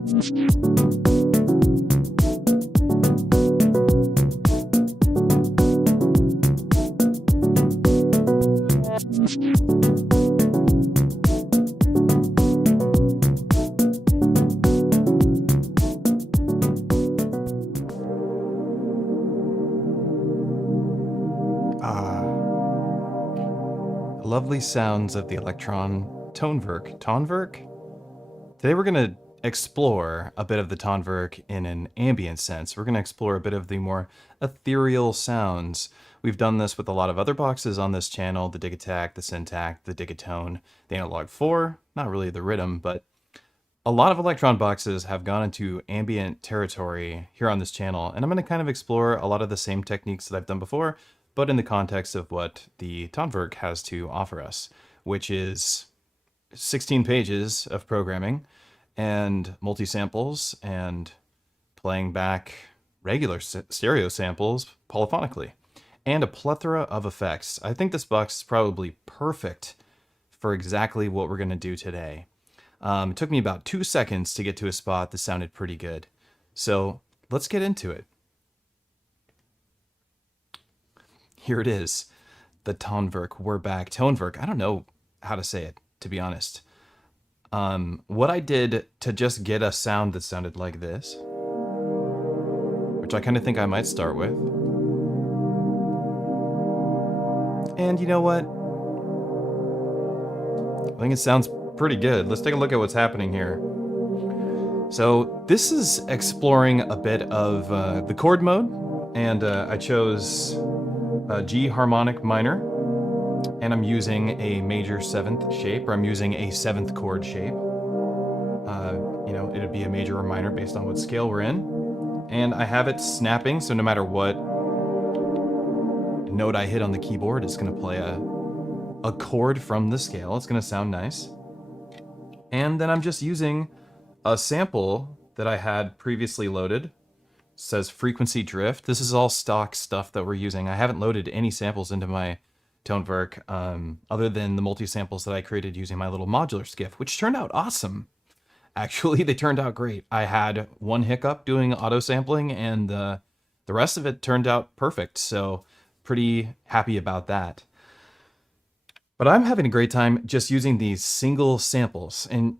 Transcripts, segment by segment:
Lovely sounds of the Elektron Tonverk. Tonverk? Today we're going to explore a bit of the Tonverk in an ambient sense. We're going to explore a bit of the more ethereal sounds. We've done this with a lot of other boxes on this channel, the Digitakt, the Syntakt, the Digitone, the Analog 4, not really the Rhythm, but a lot of Elektron boxes have gone into ambient territory here on this channel, and I'm going to kind of explore a lot of the same techniques that I've done before, but in the context of what the Tonverk has to offer us, which is 16 pages of programming and multi-samples and playing back regular stereo samples polyphonically, and a plethora of effects. I think this box is probably perfect for exactly what we're going to do today. It took me about 2 seconds to get to a spot that sounded pretty good. So let's get into it. Here it is, the Tonverk. We're back. Tonverk. I don't know how to say it, to be honest. What I did to just get a sound that sounded like this, which I kind of think I might start with. And you know what? I think it sounds pretty good. Let's take a look at what's happening here. So this is exploring a bit of the chord mode, and I chose G harmonic minor, and I'm using a major 7th shape, or I'm using a 7th chord shape. You know, it'd be a major or minor based on what scale we're in. And I have it snapping, so no matter what note I hit on the keyboard, it's going to play a chord from the scale. It's going to sound nice. And then I'm just using a sample that I had previously loaded. Says frequency drift. This is all stock stuff that we're using. I haven't loaded any samples into my Tonverk other than the multi-samples that I created using my little modular skiff, which turned out awesome. Actually, they turned out great. I had one hiccup doing auto sampling, and the rest of it turned out perfect. So pretty happy about that. But I'm having a great time just using these single samples, and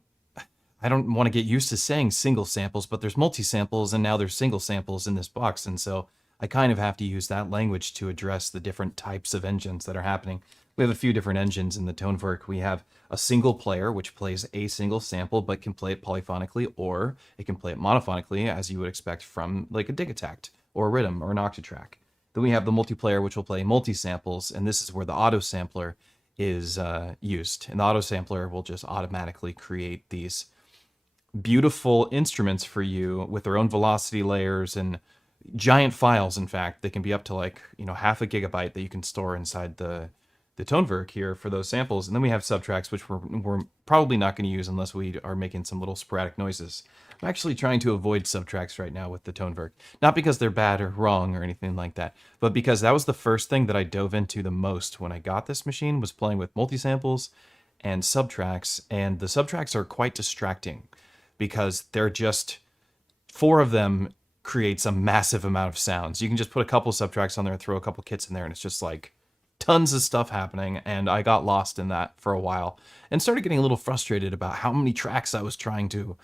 I don't want to get used to saying single samples, but there's multi-samples and now there's single samples in this box. And so I kind of have to use that language to address the different types of engines that are happening. We have a few different engines in the Tonverk. We have a single player, which plays a single sample, but can play it polyphonically, or it can play it monophonically, as you would expect from like a Digitakt or a Rhythm or an Octatrack. Then we have the multiplayer, which will play multi-samples, and this is where the auto sampler is used. And the auto sampler will just automatically create these beautiful instruments for you with their own velocity layers and giant files. In fact, they can be up to like, you know, half a gigabyte that you can store inside the Tonverk here for those samples. And then we have subtracks, which we're probably not going to use unless we are making some little sporadic noises. I'm actually trying to avoid subtracks right now with the Tonverk. Not because they're bad or wrong or anything like that, but because that was the first thing that I dove into the most when I got this machine, was playing with multi-samples and subtracks. And the subtracks are quite distracting, because they're just, 4 of them creates a massive amount of sounds. You can just put a couple subtracks on there and throw a couple kits in there, and it's just like tons of stuff happening. And I got lost in that for a while and started getting a little frustrated about how many tracks I was trying to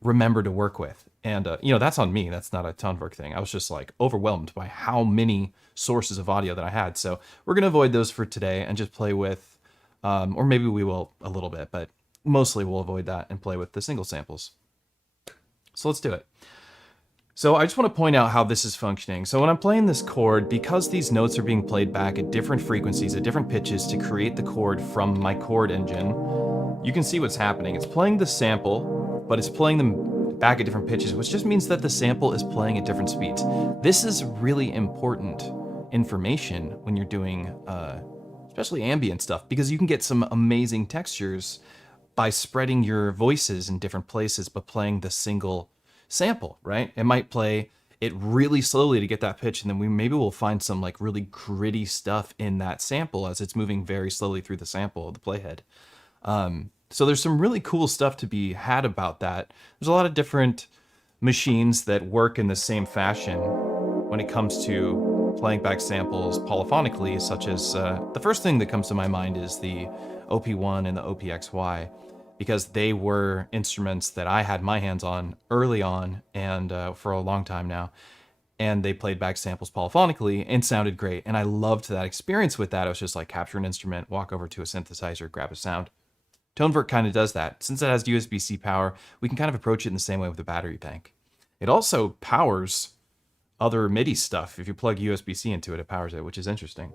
remember to work with. And, you know, that's on me. That's not a Tonverk thing. I was just like overwhelmed by how many sources of audio that I had. So we're going to avoid those for today and just play with, or maybe we will a little bit, but mostly we'll avoid that and play with the single samples. So let's do it. So I just want to point out how this is functioning. So when I'm playing this chord, because these notes are being played back at different frequencies, at different pitches to create the chord from my chord engine, you can see what's happening. It's playing the sample, but it's playing them back at different pitches, which just means that the sample is playing at different speeds. This is really important information when you're doing especially ambient stuff, because you can get some amazing textures by spreading your voices in different places, but playing the single sample, right? It might play it really slowly to get that pitch, and then maybe we'll find some like really gritty stuff in that sample as it's moving very slowly through the sample of the playhead. So there's some really cool stuff to be had about that. There's a lot of different machines that work in the same fashion when it comes to playing back samples polyphonically, such as the first thing that comes to my mind is the OP1 and the OPXY, because they were instruments that I had my hands on early on and for a long time now. And they played back samples polyphonically and sounded great. And I loved that experience with that. It was just like capture an instrument, walk over to a synthesizer, grab a sound. Tonverk kind of does that. Since it has USB-C power, we can kind of approach it in the same way with the battery bank. It also powers other MIDI stuff. If you plug USB-C into it, it powers it, which is interesting.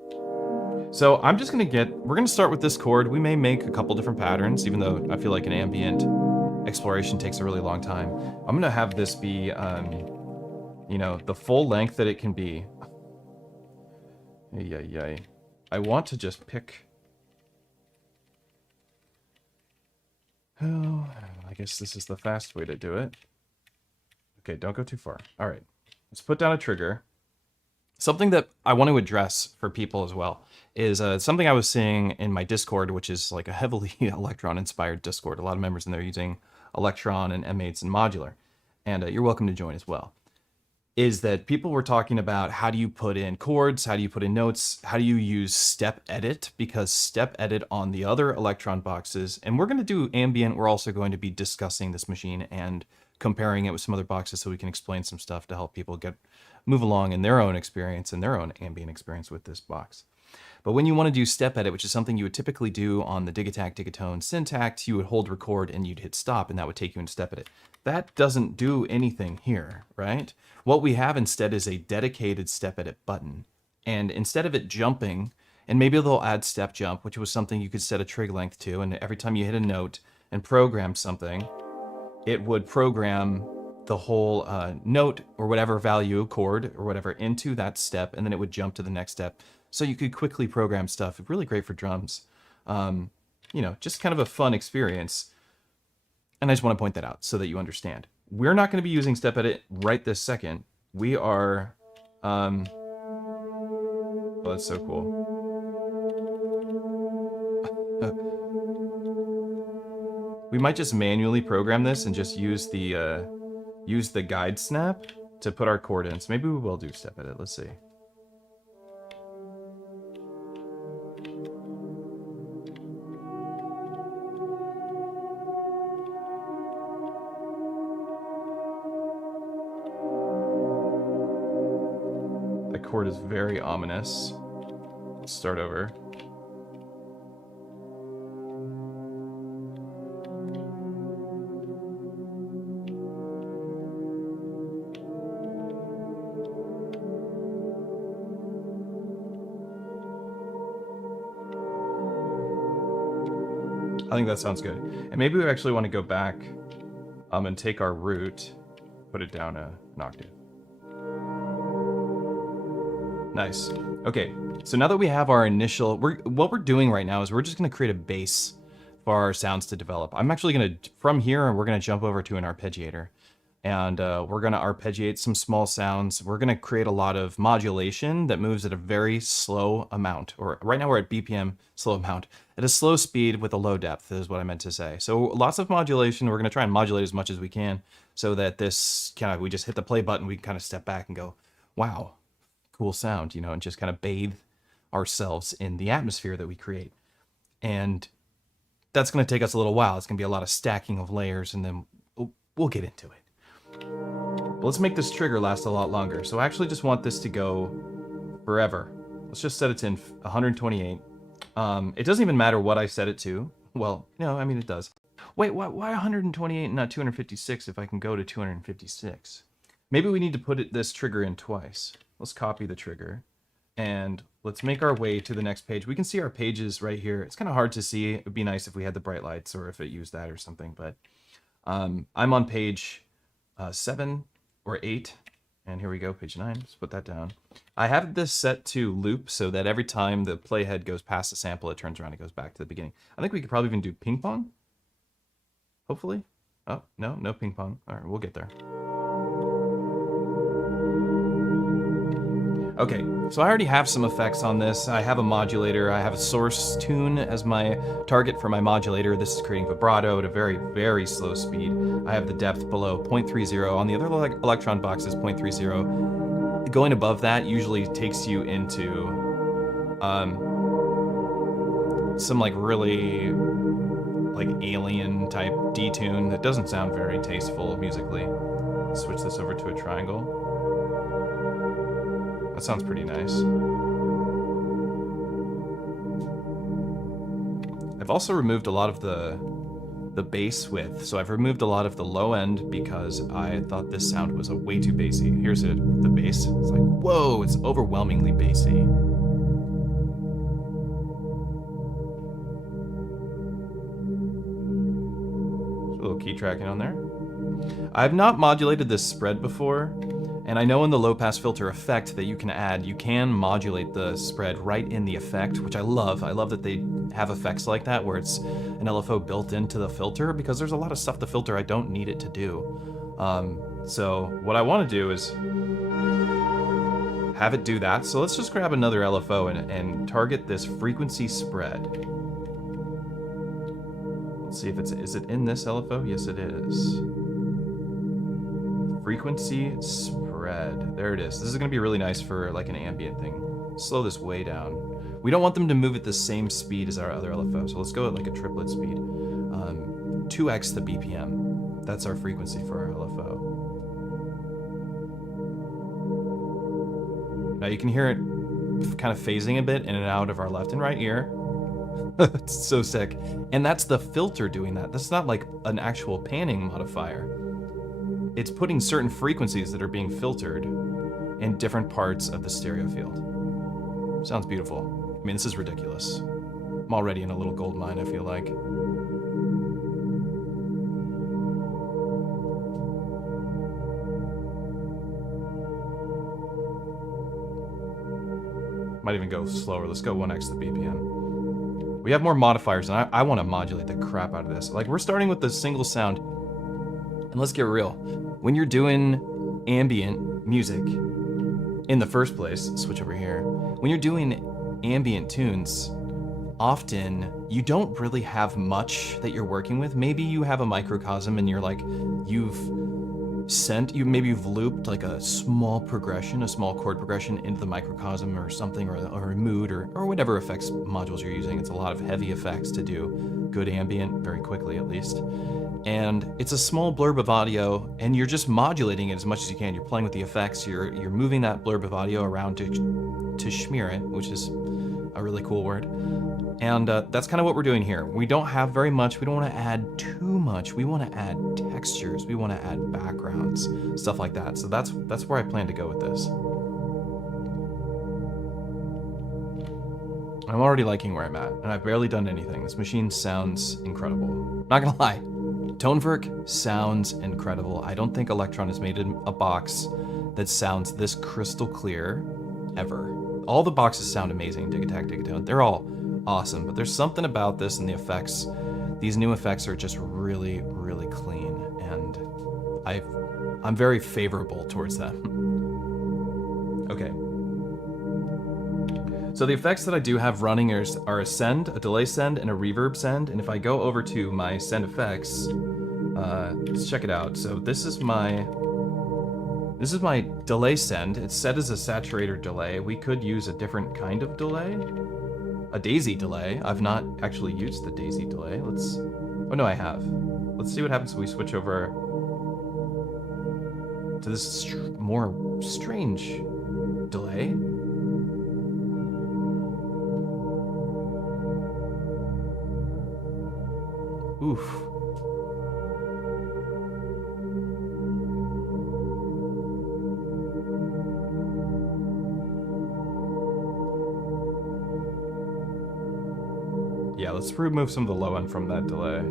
So I'm just we're gonna start with this chord. We may make a couple different patterns, even though I feel like an ambient exploration takes a really long time. I'm gonna have this be, you know, the full length that it can be. I want to just pick... Oh, I guess this is the fast way to do it. Okay, don't go too far. All right, let's put down a trigger. Something that I want to address for people as well is something I was seeing in my Discord, which is like a heavily Elektron-inspired Discord. A lot of members in there using Elektron and M8s and Modular. And you're welcome to join as well. Is that people were talking about how do you put in chords, how do you put in notes, how do you use step edit, because step edit on the other Elektron boxes, and we're going to do ambient, we're also going to be discussing this machine and comparing it with some other boxes so we can explain some stuff to help people move along in their own experience and their own ambient experience with this box. But when you want to do step edit, which is something you would typically do on the Digitakt, Digitonne syntax, you would hold record and you'd hit stop and that would take you into step edit. That doesn't do anything here, right? What we have instead is a dedicated step edit button. And instead of it jumping, and maybe they'll add step jump, which was something you could set a trig length to, and every time you hit a note and program something, it would program the whole note or whatever value, chord or whatever, into that step, and then it would jump to the next step. So you could quickly program stuff. Really great for drums. You know, just kind of a fun experience. And I just want to point that out so that you understand. We're not going to be using step edit right this second. We are... oh, that's so cool. We might just manually program this and just use the guide snap to put our chord in. So maybe we will do step edit. Let's see. The chord is very ominous. Let's start over. I think that sounds good. And maybe we actually want to go back and take our root, put it down an octave. Nice. Okay, so now that we have our initial, what we're doing right now is we're just going to create a base for our sounds to develop. I'm actually going to, from here, we're going to jump over to an arpeggiator. And we're going to arpeggiate some small sounds. We're going to create a lot of modulation that moves at a very slow amount. Or right now we're at BPM, slow amount. At a slow speed with a low depth is what I meant to say. So lots of modulation. We're going to try and modulate as much as we can so that this kind of, we just hit the play button, we can kind of step back and go, wow, cool sound, you know, and just kind of bathe ourselves in the atmosphere that we create. And that's going to take us a little while. It's going to be a lot of stacking of layers, and then we'll get into it. But let's make this trigger last a lot longer. So I actually just want this to go forever. Let's just set it to 128. It doesn't even matter what I set it to. Well, no, I mean, it does. Wait, why 128 and not 256 if I can go to 256? Maybe we need to put this trigger in twice. Let's copy the trigger. And let's make our way to the next page. We can see our pages right here. It's kind of hard to see. It would be nice if we had the bright lights or if it used that or something. But I'm on page 7 or 8. And here we go, page 9. Let's put that down. I have this set to loop so that every time the playhead goes past the sample, it turns around and goes back to the beginning. I think we could probably even do ping pong. Hopefully. Oh, no ping pong. All right, we'll get there. Okay, So I already have some effects on this. I have a modulator, I have a source tune as my target for my modulator. This is creating vibrato at a very, very slow speed. I have the depth below 0.30. On the other Elektron boxes, 0.30. Going above that usually takes you into some like really like alien type detune that doesn't sound very tasteful musically. Switch this over to a triangle. That sounds pretty nice. I've also removed a lot of the bass width, so I've removed a lot of the low end because I thought this sound was way too bassy. Here's it with the bass. It's like, whoa, it's overwhelmingly bassy. There's a little key tracking on there. I've not modulated this spread before. And I know in the low pass filter effect that you can modulate the spread right in the effect, which I love. I love that they have effects like that where it's an LFO built into the filter, because there's a lot of stuff the filter I don't need it to do. So what I want to do is have it do that. So let's just grab another LFO and target this frequency spread. Let's see if is it in this LFO? Yes, it is. Frequency spread. There it is. This is going to be really nice for like an ambient thing. Slow this way down. We don't want them to move at the same speed as our other LFO, so let's go at like a triplet speed. 2x the BPM. That's our frequency for our LFO. Now you can hear it kind of phasing a bit in and out of our left and right ear. It's so sick. And that's the filter doing that. That's not like an actual panning modifier. It's putting certain frequencies that are being filtered in different parts of the stereo field. Sounds beautiful. I mean, this is ridiculous. I'm already in a little gold mine, I feel like. Might even go slower. Let's go 1x the BPM. We have more modifiers, and I want to modulate the crap out of this. Like, we're starting with the single sound. And let's get real. When you're doing ambient music in the first place, switch over here. When you're doing ambient tunes, often you don't really have much that you're working with. Maybe you have a microcosm and you're like, maybe you've looped like a small progression, a small chord progression into the microcosm or something, or a mood or whatever effects modules you're using. It's a lot of heavy effects to do good ambient very quickly, at least. And it's a small blurb of audio, and you're just modulating it as much as you can. You're playing with the effects. You're moving that blurb of audio around to smear it, which is a really cool word. And that's kind of what we're doing here. We don't have very much. We don't want to add too much. We want to add textures. We want to add backgrounds, stuff like that. So that's where I plan to go with this. I'm already liking where I'm at, and I've barely done anything. This machine sounds incredible. Not gonna lie. Tonverk sounds incredible. I don't think Elektron has made a box that sounds this crystal clear ever. All the boxes sound amazing, Digitakt, Digitone. They're all awesome, but there's something about this and the effects. These new effects are just really, really clean, and I'm very favorable towards them. Okay. So the effects that I do have running are a send, a delay send, and a reverb send. And if I go over to my send effects, let's check it out. So this is my delay send. It's set as a saturator delay. We could use a different kind of delay, a daisy delay. I've not actually used the daisy delay. Oh no, I have. Let's see what happens when we switch over to this more strange delay. Oof. Yeah, let's remove some of the low end from that delay.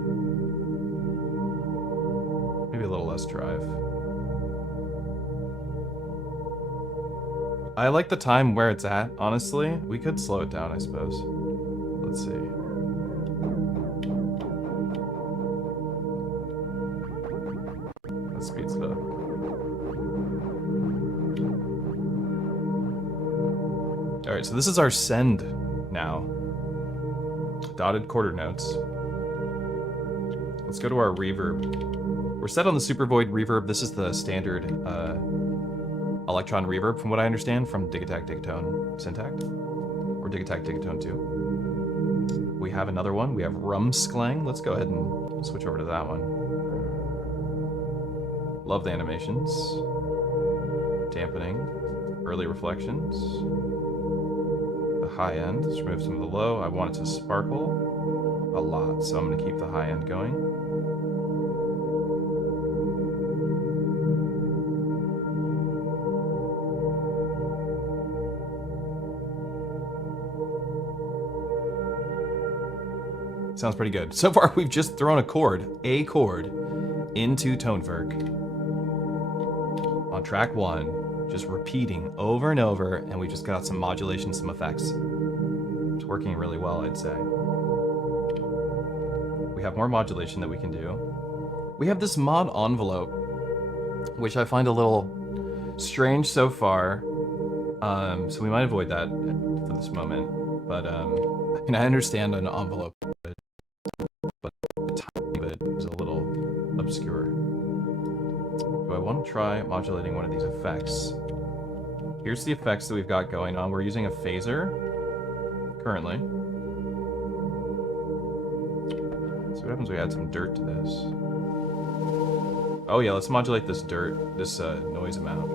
Maybe a little less drive. I like the time where it's at, honestly. We could slow it down, I suppose. Let's see. That speeds it up. Alright, so this is our send now. Dotted quarter notes. Let's go to our reverb. We're set on the Super Void reverb. This is the standard Elektron reverb, from what I understand, from Digitakt Digiton Syntakt. Or Digitakt Digiton 2. We have another one. We have Rumsklang. Let's go ahead and switch over to that one. Love the animations. Dampening. Early reflections. The high end. Let's remove some of the low. I want it to sparkle a lot, so I'm going to keep the high end going. Sounds pretty good. So far, we've just thrown a chord into Tonverk. On track 1, just repeating over and over, and we just got some modulation, some effects. It's working really well, I'd say. We have more modulation that we can do. We have this mod envelope, which I find a little strange so far. So we might avoid that for this moment. But and I understand an envelope, but the timing of it is a little obscure. Do I want to try modulating one of these effects? Here's the effects that we've got going on. We're using a phaser currently. So what happens if we add some dirt to this? Oh yeah, let's modulate this dirt, this noise amount.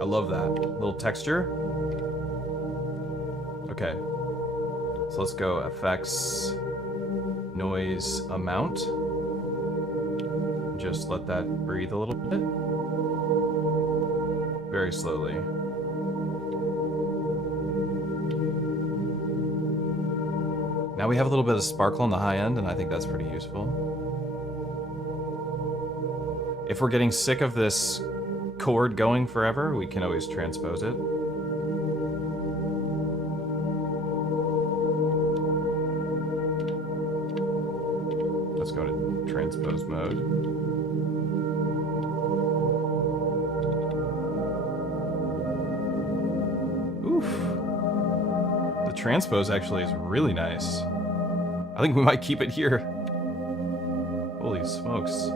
I love that little texture. Okay, so let's go effects, noise amount. Just let that breathe a little bit. Very slowly. Now we have a little bit of sparkle on the high end, and I think that's pretty useful. If we're getting sick of this chord going forever, we can always transpose it. Let's go to transpose mode. Oof. The transpose actually is really nice. I think we might keep it here. Holy smokes.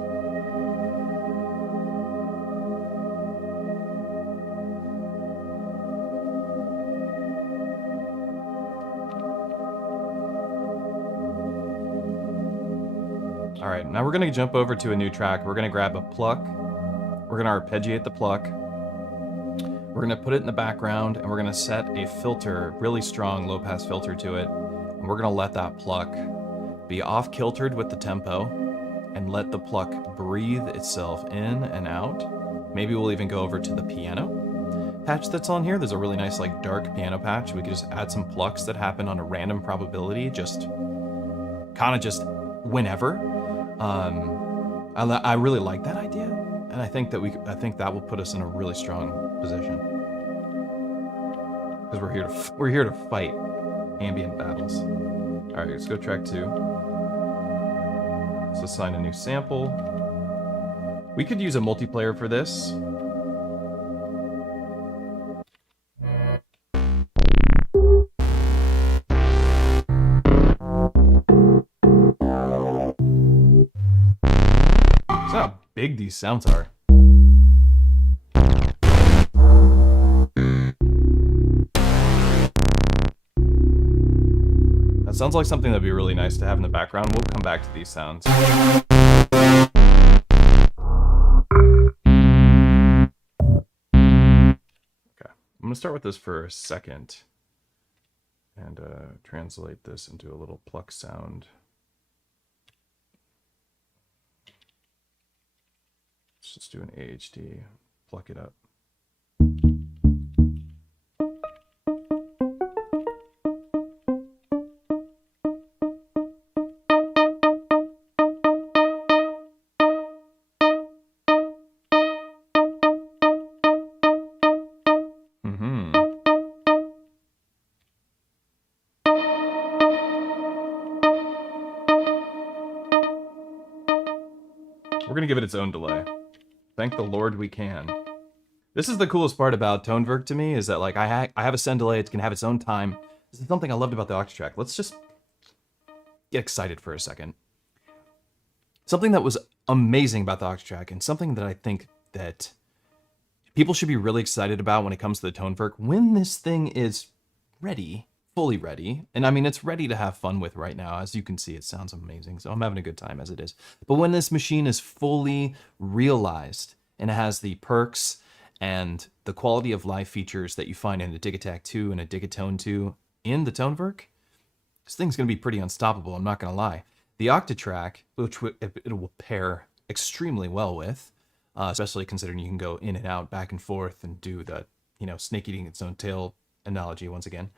Alright, now we're going to jump over to a new track. We're going to grab a pluck. We're going to arpeggiate the pluck. We're going to put it in the background, and we're going to set a filter, really strong low-pass filter to it. And we're going to let that pluck be off-kiltered with the tempo, and let the pluck breathe itself in and out. Maybe we'll even go over to the piano patch that's on here. There's a really nice, like, dark piano patch. We could just add some plucks that happen on a random probability, just kind of just whenever. I really like that idea, and I think that will put us in a really strong position, because we're here to fight ambient battles. All right, let's go track 2. Let's assign a new sample. We could use a multiplayer for this. Big these sounds are. That sounds like something that'd be really nice to have in the background. We'll come back to these sounds. Okay, I'm gonna start with this for a second and translate this into a little pluck sound. Let's just do an AHD, pluck it up. We're gonna give it its own delay. Thank the Lord we can. This is the coolest part about Tonverk to me, is that like I have a send delay, it can have its own time. This is something I loved about the Octatrack. Let's just get excited for a second. Something that was amazing about the Octatrack, and something that I think that people should be really excited about when it comes to the Tonverk, when this thing is ready, fully ready, and I mean it's ready to have fun with right now. As you can see, it sounds amazing, so I'm having a good time as it is. But when this machine is fully realized and it has the perks and the quality of life features that you find in a Digitakt 2 and a Digitone 2 in the Tonverk, this thing's going to be pretty unstoppable, I'm not going to lie. The Octatrack, which it will pair extremely well with, especially considering you can go in and out, back and forth, and do the, snake eating its own tail analogy once again.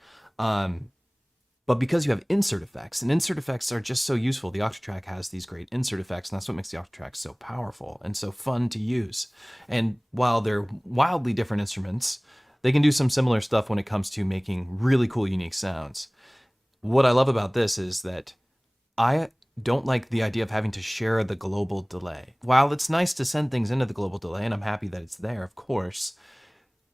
But because you have insert effects, and insert effects are just so useful, the Octatrack has these great insert effects, and that's what makes the Octatrack so powerful and so fun to use. And while they're wildly different instruments, they can do some similar stuff when it comes to making really cool, unique sounds. What I love about this is that I don't like the idea of having to share the global delay. While it's nice to send things into the global delay, and I'm happy that it's there, of course,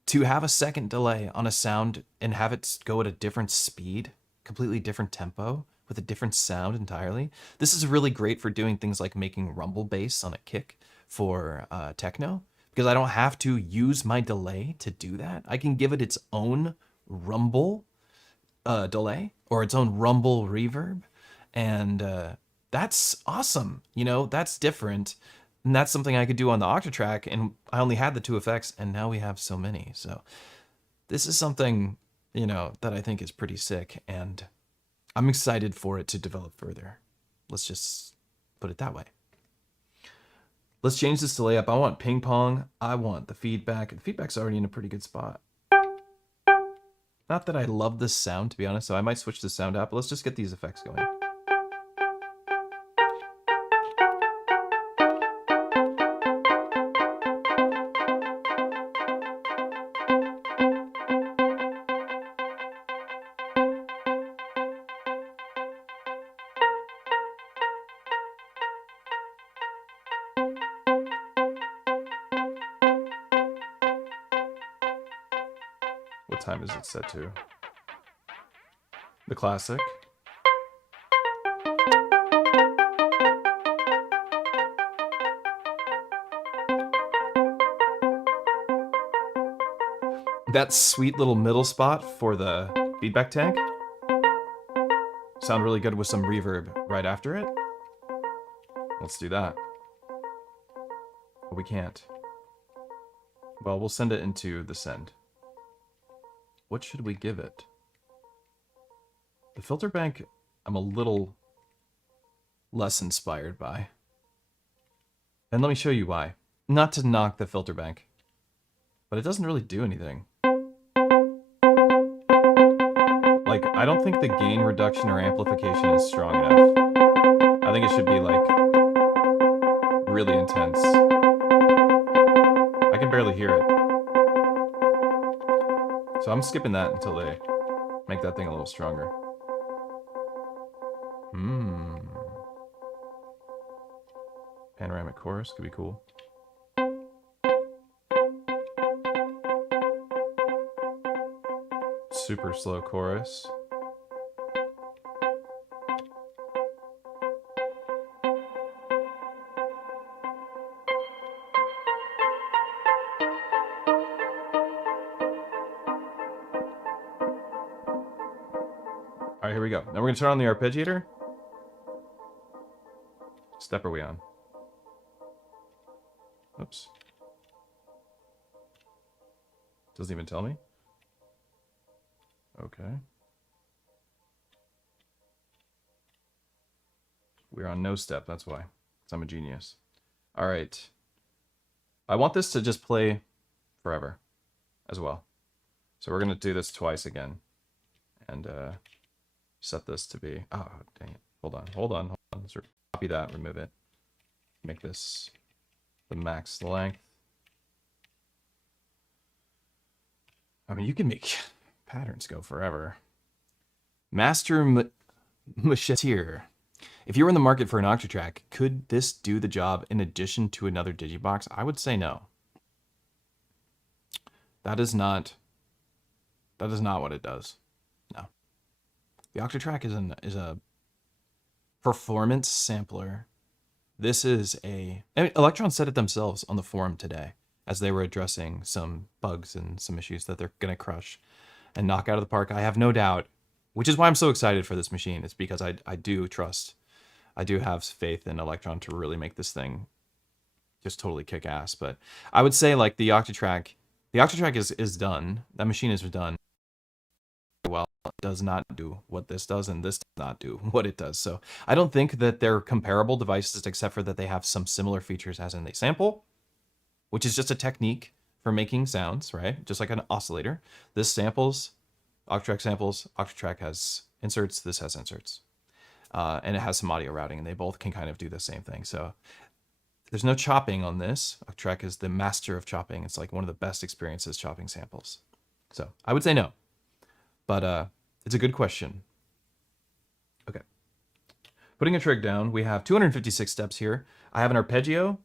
to have a second delay on a sound and have it go at a different speed, completely different tempo, with a different sound entirely, this is really great for doing things like making rumble bass on a kick for techno, because I don't have to use my delay to do that. I can give it its own rumble delay, or its own rumble reverb, and that's awesome. That's different, and that's something I could do on the Octatrack, and I only had the 2 effects, and now we have so many. So this is something, that I think is pretty sick, and I'm excited for it to develop further. Let's just put it that way. Let's change this delay up. I want ping pong. I want the feedback. The feedback's already in a pretty good spot. Not that I love this sound, to be honest, so I might switch the sound out, but let's just get these effects going. What time is it set to? The classic. That sweet little middle spot for the feedback tank sound really good with some reverb right after it. Let's do that. But we can't. Well, we'll send it into the send. What should we give it? The filter bank, I'm a little less inspired by. And let me show you why. Not to knock the filter bank, but it doesn't really do anything. Like, I don't think the gain reduction or amplification is strong enough. I think it should be, like, really intense. I can barely hear it. So I'm skipping that until they make that thing a little stronger. Panoramic chorus could be cool. Super slow chorus. All right, here we go. Now we're gonna turn on the arpeggiator. Step are we on? Oops. Doesn't even tell me. Okay. We're on no step, that's why. 'Cause I'm a genius. All right. I want this to just play forever as well. So we're gonna do this twice again. And set this to be, oh, dang it. Hold on. Let's copy that, remove it. Make this the max length. I mean, you can make patterns go forever. Master Macheteer. If you were in the market for an Octatrack, could this do the job in addition to another Digibox? I would say no. That is not what it does. No. The Octatrack is a performance sampler. This is I mean, Elektron said it themselves on the forum today as they were addressing some bugs and some issues that they're going to crush and knock out of the park. I have no doubt, which is why I'm so excited for this machine. It's because I do have faith in Elektron to really make this thing just totally kick ass. But I would say like the Octatrack is done. That machine is done. Well, it does not do what this does, and this does not do what it does. So I don't think that they're comparable devices, except for that they have some similar features, as in they sample, which is just a technique for making sounds, right? Just like an oscillator. This samples, Octatrack samples, Octatrack has inserts, this has inserts. And it has some audio routing, and they both can kind of do the same thing. So there's no chopping on this. Octatrack is the master of chopping. It's like one of the best experiences chopping samples. So I would say no. But it's a good question. Okay. Putting a trig down, we have 256 steps here. I have an arpeggio,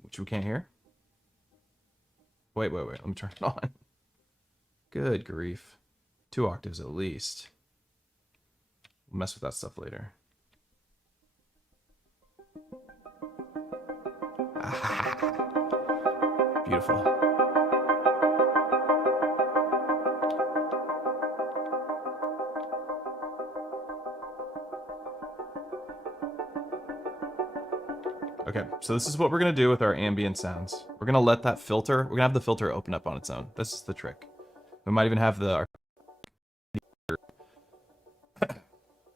which we can't hear. Wait. Let me turn it on. Good grief. 2 octaves at least. We'll mess with that stuff later. Beautiful. Okay, so this is what we're gonna do with our ambient sounds. We're gonna let that filter, we're gonna have the filter open up on its own. This is the trick. We might even have the,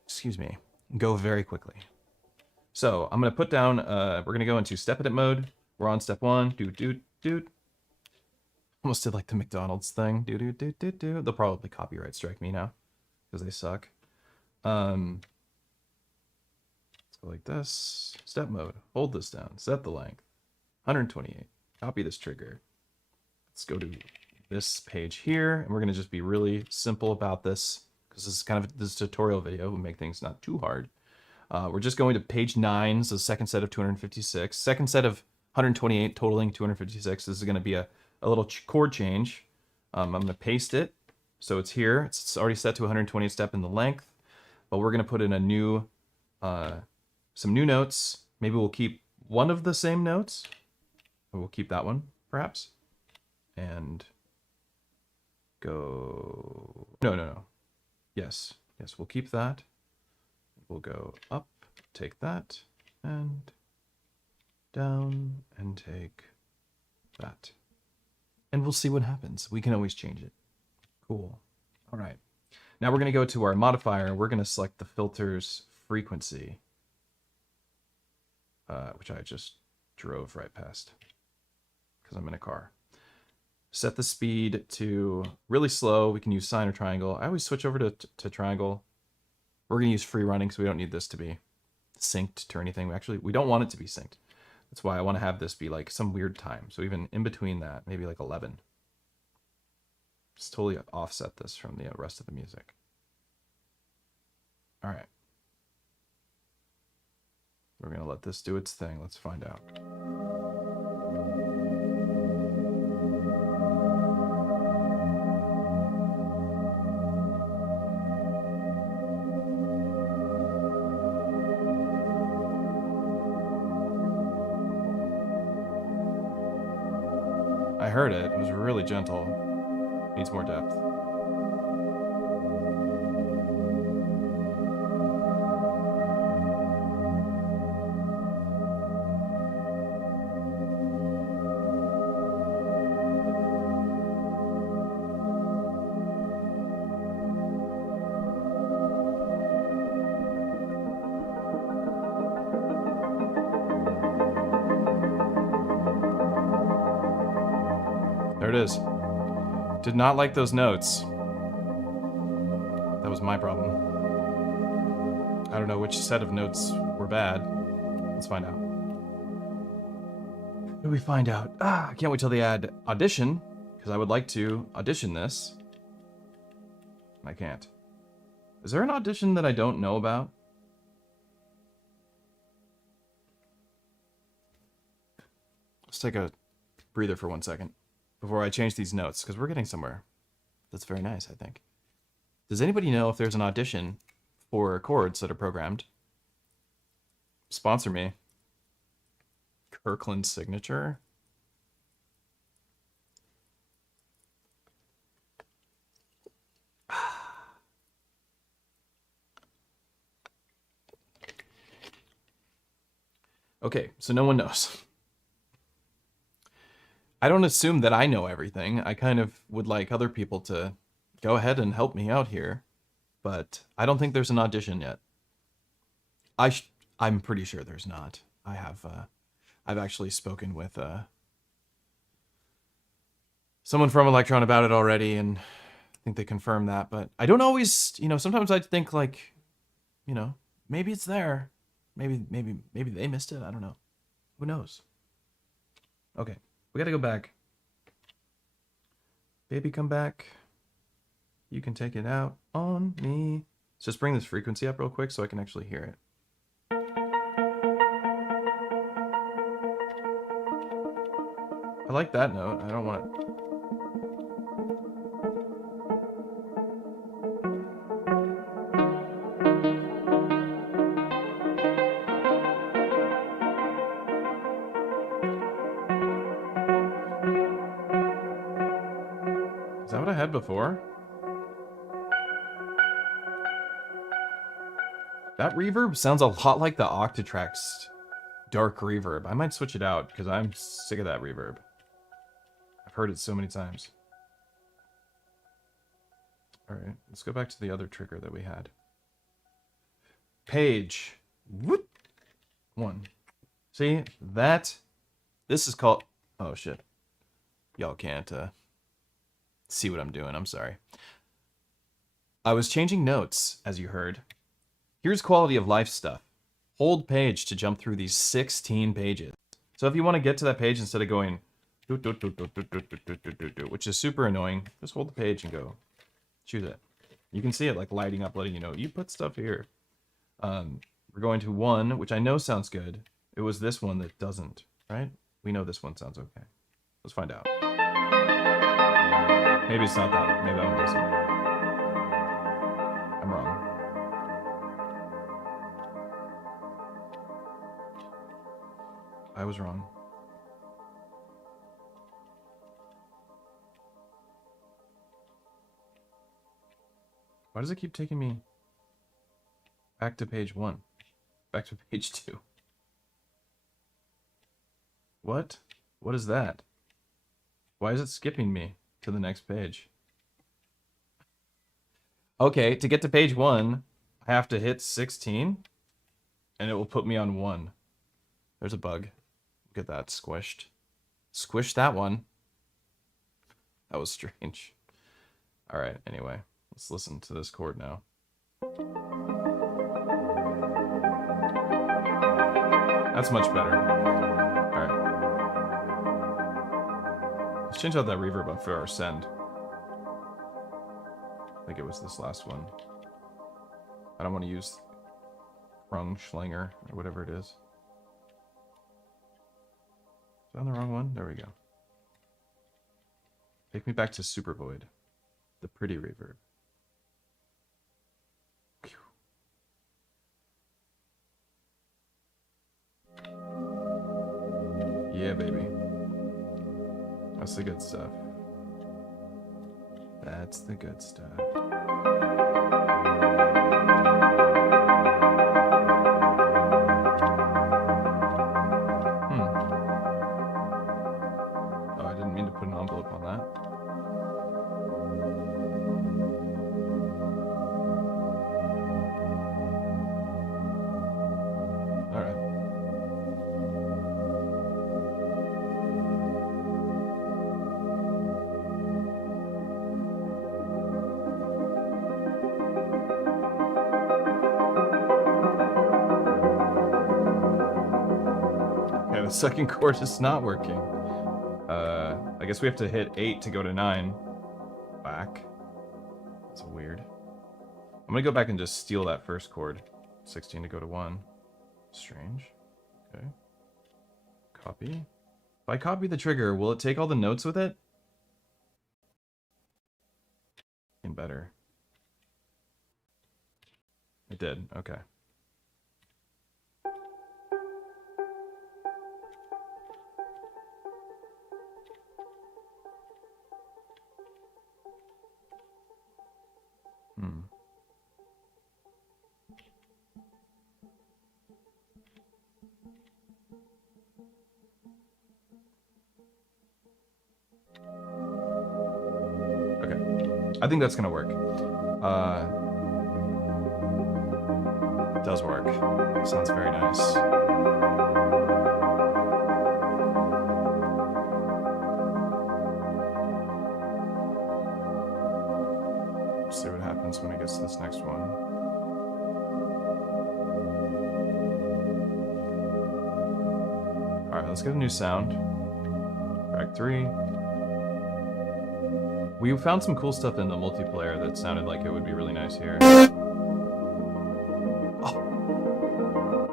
excuse me, go very quickly. So I'm gonna put down, we're gonna go into step edit mode. We're on step 1, doot. Almost did like the McDonald's thing, doot. They'll probably copyright strike me now, because they suck. Like this, step mode, hold this down, set the length, 128, copy this trigger. Let's go to this page here, and we're gonna just be really simple about this, because this is kind of this tutorial video, we'll make things not too hard. We're just going to page 9, so the second set of 256, second set of 128, totaling 256. This is gonna be a little chord change. I'm gonna paste it, so it's here, it's already set to 128 step in the length, but we're gonna put in a new, some new notes. Maybe we'll keep one of the same notes. We'll keep that one, perhaps. And go... No. Yes, we'll keep that. We'll go up, take that, and down, and take that. And we'll see what happens. We can always change it. Cool. All right. Now we're going to go to our modifier. We're going to select the filter's frequency. Which I just drove right past because I'm in a car. Set the speed to really slow. We can use sine or triangle. I always switch over to triangle. We're going to use free running, so we don't need this to be synced to anything. We don't want it to be synced. That's why I want to have this be like some weird time. So even in between that, maybe like 11. Just totally offset this from the rest of the music. All right. We're going to let this do its thing. Let's find out. I heard it. It was really gentle. Needs more depth. There it is. Did not like those notes. That was my problem. I don't know which set of notes were bad. Let's find out. What do we find out? I can't wait till they add audition, because I would like to audition this. I can't. Is there an audition that I don't know about? Let's take a breather for 1 second. before I change these notes, because we're getting somewhere. That's very nice, I think. Does anybody know if there's an audition for chords that are programmed? Sponsor me. Kirkland signature. Okay, so no one knows. I don't assume that I know everything. I kind of would like other people to go ahead and help me out here, but I don't think there's an audition yet. I'm pretty sure there's not. I've actually spoken with someone from Elektron about it already, and I think they confirmed that, but I don't always, sometimes I think like, maybe it's there. Maybe they missed it. I don't know. Who knows? Okay, we gotta go back. Baby, come back. You can take it out on me. Let's just bring this frequency up real quick so I can actually hear it. I like that note. I don't want it. Is that what I had before? That reverb sounds a lot like the Octatrack's dark reverb. I might switch it out because I'm sick of that reverb. I've heard it so many times. Alright, let's go back to the other trigger that we had. Page. Whoop. 1. See, this is called... Oh, shit. Y'all can't see what I'm doing. I'm sorry. I was changing notes, as you heard. Here's quality of life stuff. Hold page to jump through these 16 pages. So if you want to get to that page instead of going, which is super annoying, just hold the page and go. Choose it. You can see it like lighting up, letting you know you put stuff here. We're going to 1, which I know sounds good. It was this one that doesn't, right? We know this one sounds okay. Let's find out. Maybe it's not that. Maybe that one doesn't. I'm wrong. I was wrong. Why does it keep taking me back to page 1? Back to page 2? What? What is that? Why is it skipping me to the next page? Okay, to get to page 1, I have to hit 16, and it will put me on 1. There's a bug. Look at that, squished. Squish that one. That was strange. Alright, anyway. Let's listen to this chord now. That's much better. Alright. Let's change out that reverb up for our send. I think it was this last one. I don't want to use Krungschlanger or whatever it is. Is that on the wrong one? There we go. Take me back to Super Void. The pretty reverb. Yeah, baby. That's the good stuff. That's the good stuff. Oh, I didn't mean to put an envelope on that. The second chord is not working. I guess we have to hit 8 to go to 9. Back. That's weird. I'm gonna go back and just steal that first chord. 16 to go to 1. Strange. Okay. Copy. If I copy the trigger, will it take all the notes with it? working better. It did, okay. Okay, I think that's gonna work. Does work. Sounds very nice. See what happens when it gets to this next one. Alright, let's get a new sound. Track 3. We found some cool stuff in the multiplayer that sounded like it would be really nice here.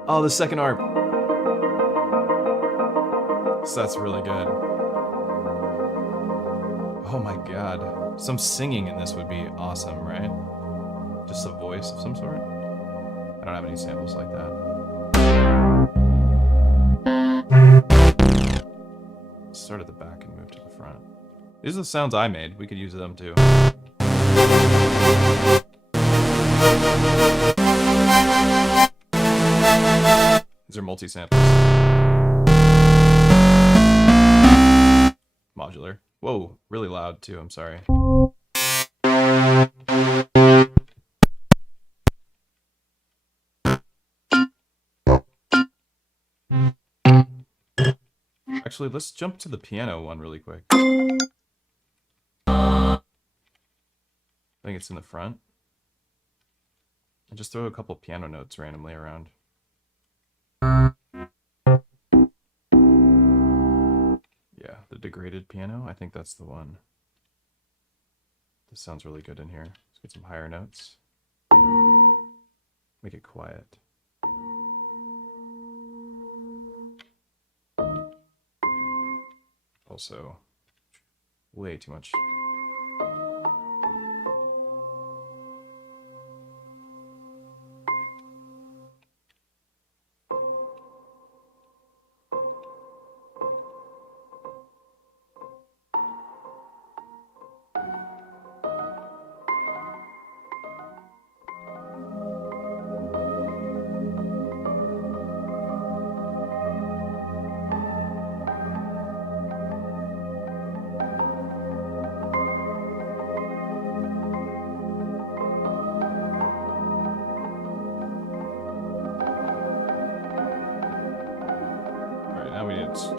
Oh, the second arp. So that's really good. Oh my god. Some singing in this would be awesome, right? Just a voice of some sort? I don't have any samples like that. Start at the back and move to the front. These are the sounds I made. We could use them too. These are multi-samples. Modular. Whoa, really loud too, I'm sorry. Actually, let's jump to the piano one really quick. I think it's in the front. And just throw a couple piano notes randomly around. Yeah, the degraded piano. I think that's the one. This sounds really good in here. Let's get some higher notes. Make it quiet. Also, way too much.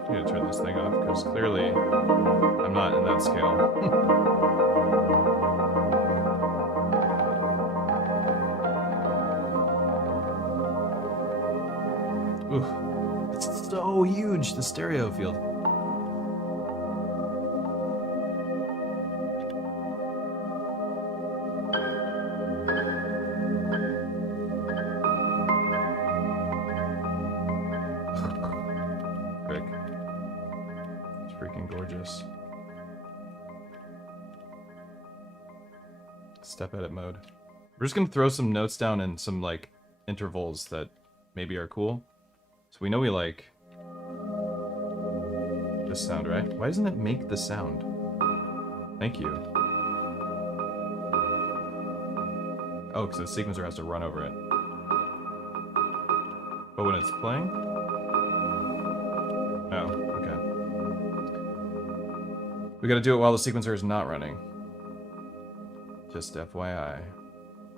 We need to turn this thing off because clearly I'm not in that scale. Oof. It's so huge, the stereo field. Gorgeous. Step edit mode. We're just gonna throw some notes down in some like intervals that maybe are cool. So we know we like this sound, right? Why doesn't it make the sound? Thank you. Oh, because the sequencer has to run over it. But when it's playing? Oh. We gotta do it while the sequencer is not running. Just FYI.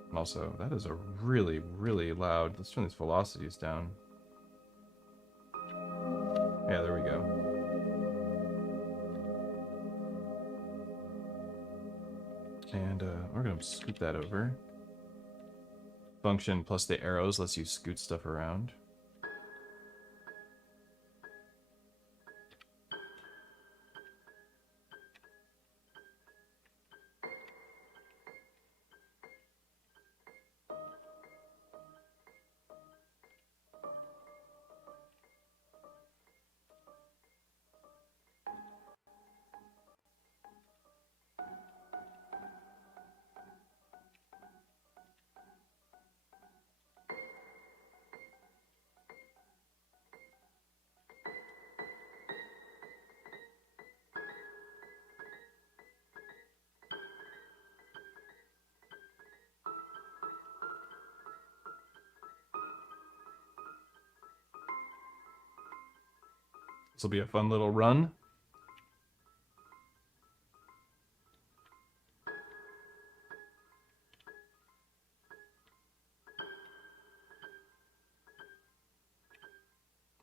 And also, that is a really, really loud... Let's turn these velocities down. Yeah, there we go. And we're gonna scoot that over. Function plus the arrows lets you scoot stuff around. This will be a fun little run.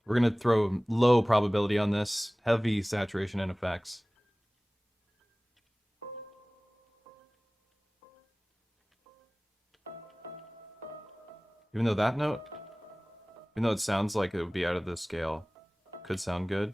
We're going to throw low probability on this, heavy saturation and effects. Even though that note, even though it sounds like it would be out of the scale, could sound good.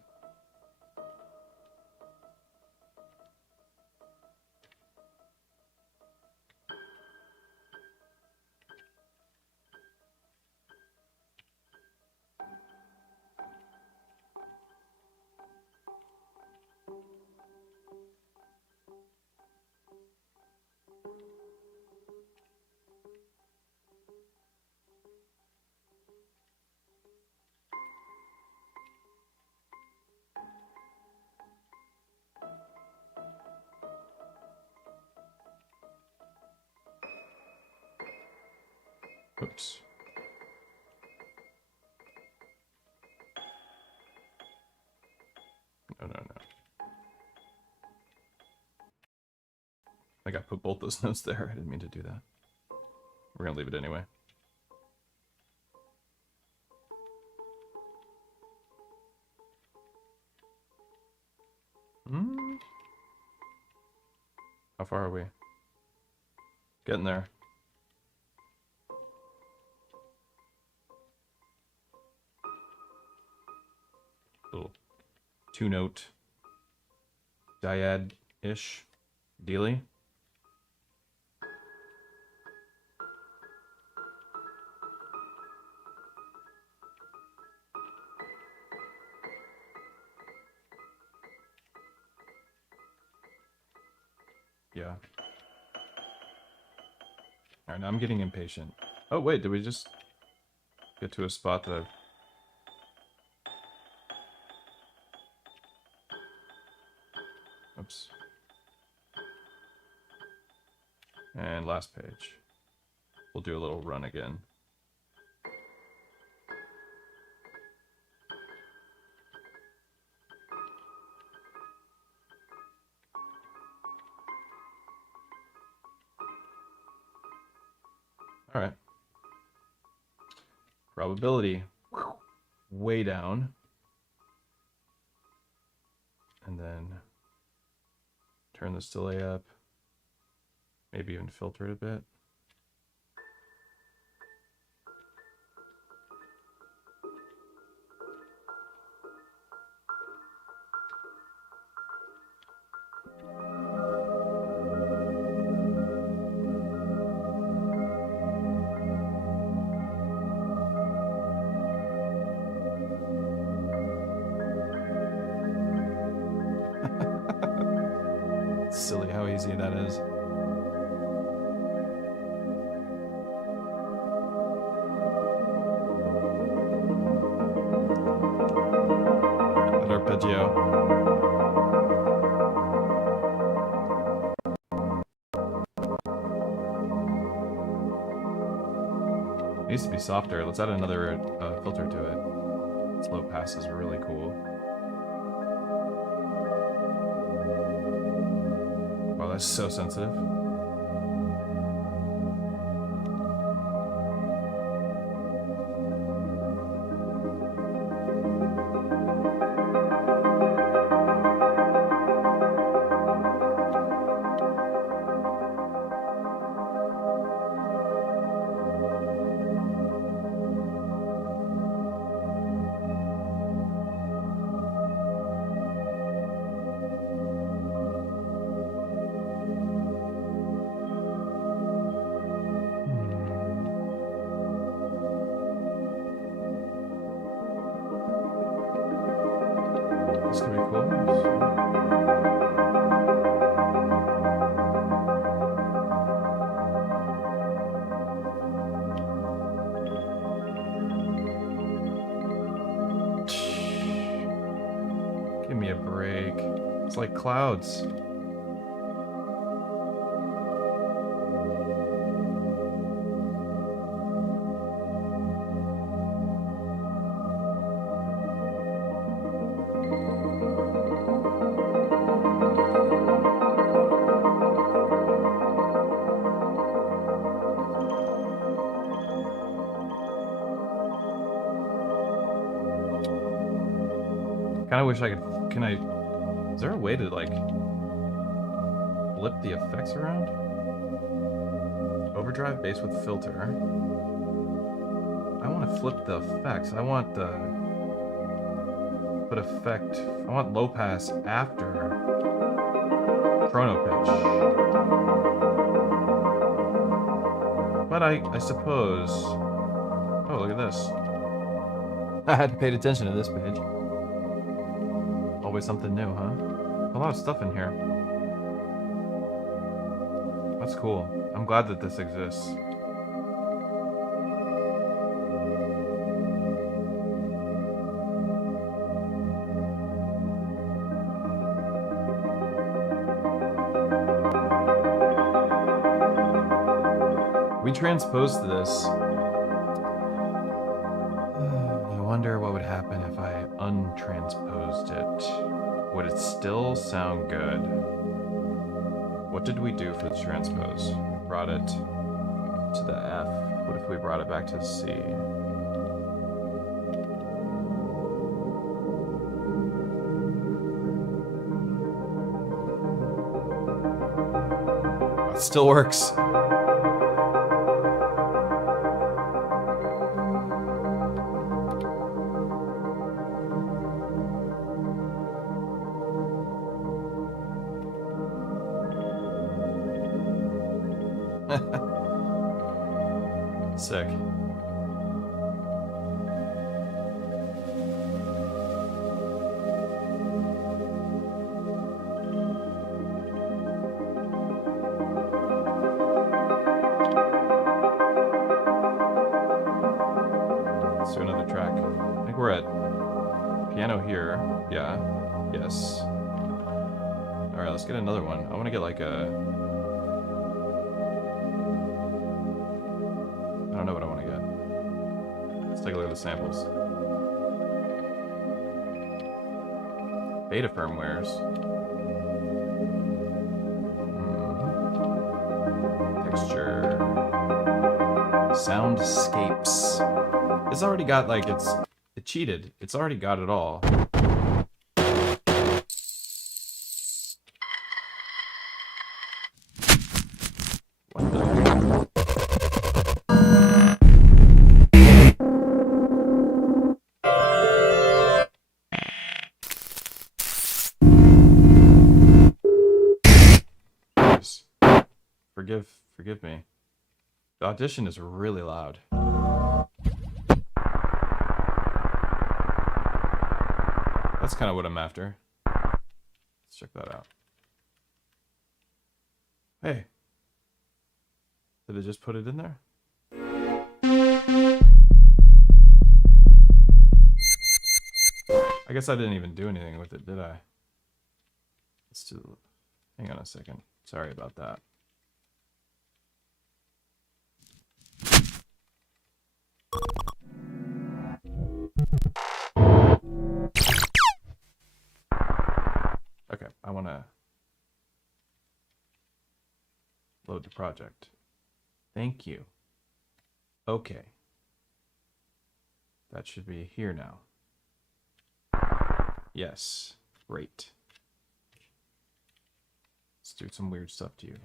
Oops. No. I think I put both those notes there. I didn't mean to do that. We're gonna leave it anyway. How far are we? Getting there. Little two-note dyad-ish dealy. Yeah. Alright, now I'm getting impatient. Oh, wait, did we just get to a spot that I've... Oops. And last page. We'll do a little run again. All right. Probability. Way down. And then turn this delay up. Maybe even filter it a bit. Silly how easy that is. That arpeggio. It needs to be softer. Let's add another filter to it. Slow passes are really cool. Wow, that's so sensitive. This could be cool. Give me a break. It's like clouds. Kind of wish I could. Can I? Is there a way to like flip the effects around? Overdrive bass with filter. I want to flip the effects. I want the put effect. I want low pass after chrono pitch. But I suppose. Oh, look at this. I hadn't paid attention to this page. Always something new, huh? A lot of stuff in here. That's cool. I'm glad that this exists. We transposed this. I wonder what would happen if I untransposed it. Would it still sound good? What did we do for the transpose? Brought it to the F. What if we brought it back to C? Oh, it still works. Sick. Let's do another track. I think we're at piano here. Yeah. Yes. Alright, let's get another one. I want to get like a... I don't know what I want to get. Let's take a look at the samples. Beta firmwares. Texture. Soundscapes. It's already got like it cheated. It's already got it all. Forgive me. The audition is really loud. That's kind of what I'm after. Let's check that out. Hey. Did it just put it in there? I guess I didn't even do anything with it, did I? Let's do... Hang on a second. Sorry about that. Okay, I want to load the project. Thank you. Okay. That should be here now. Yes, great. Let's do some weird stuff to you.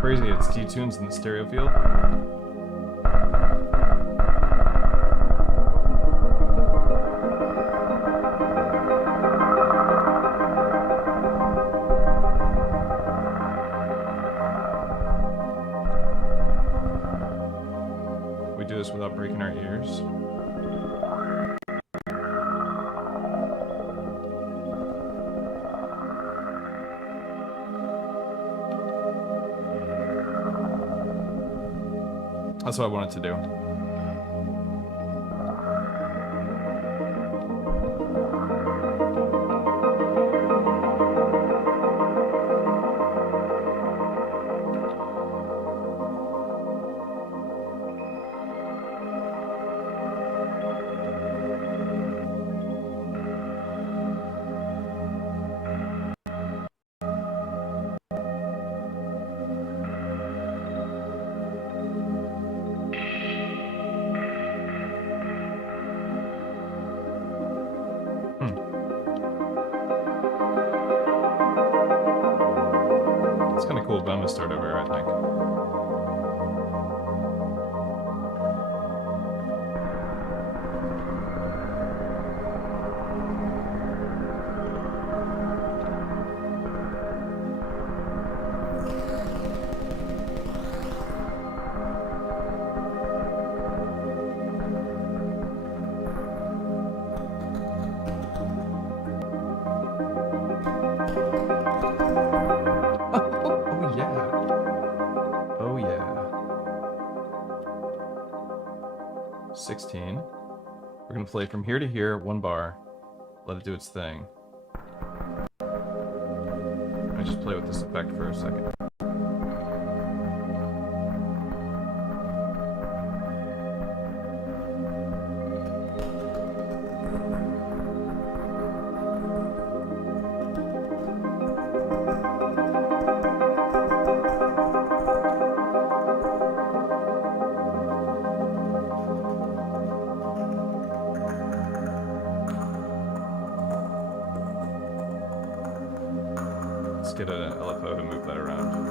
Crazy, it's detunes in the stereo field. without breaking our ears. That's what I wanted to do. It's kind of cool, but I'm gonna start over, I think. Oh yeah. Oh yeah. 16. We're gonna play from here to here, one bar. Let it do its thing. Let me just play with this effect for a second. Let's get an LFO to move that around.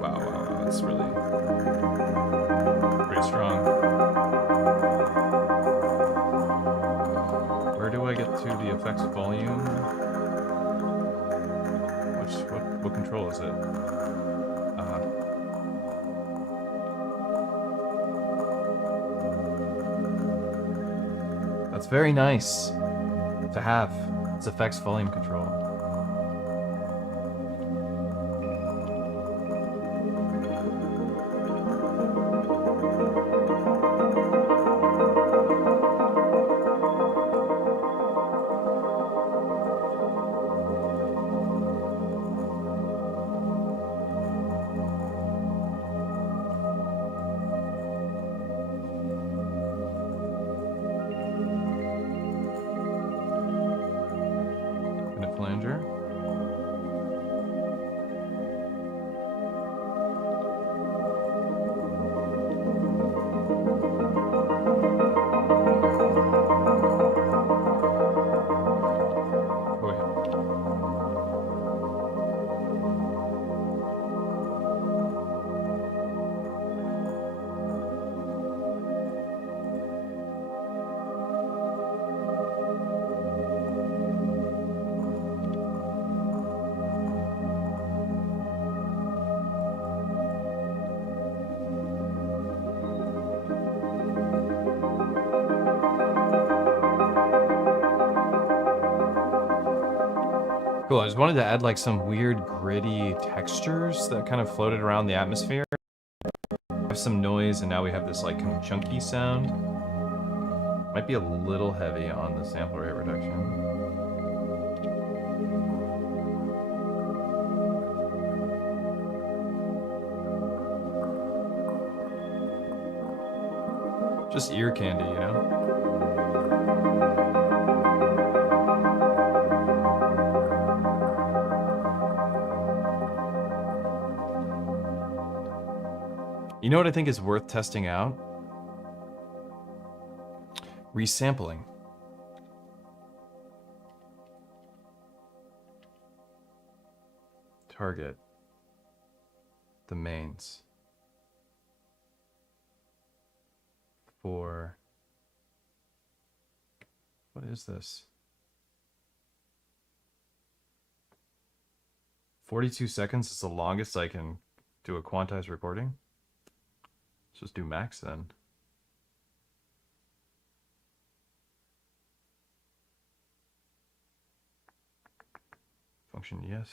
Wow, that's really pretty strong. Where do I get to the effects volume? What control is it? That's very nice to have. It's effects volume control. Flanger. Go ahead. Cool, I just wanted to add like some weird gritty textures that kind of floated around the atmosphere. We have some noise and now we have this like kind of chunky sound. Might be a little heavy on the sample rate reduction. Just ear candy, you know? You know what I think is worth testing out? Resampling. Target. The mains. For What is this? 42 seconds is the longest I can do a quantized recording. Let's just do max then. Function yes.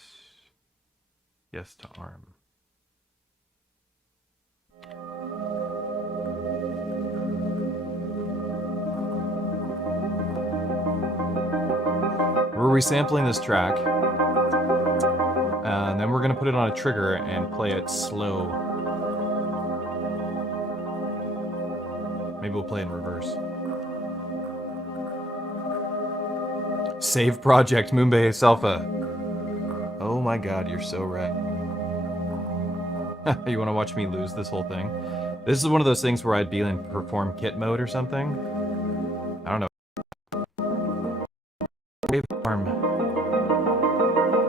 Yes to arm. We're resampling this track. And then we're going to put it on a trigger and play it slow. Maybe we'll play in reverse. Save project, Moonbay Alpha. Oh my god, you're so right. You want to watch me lose this whole thing? This is one of those things where I'd be in perform kit mode or something. I don't know. Waveform.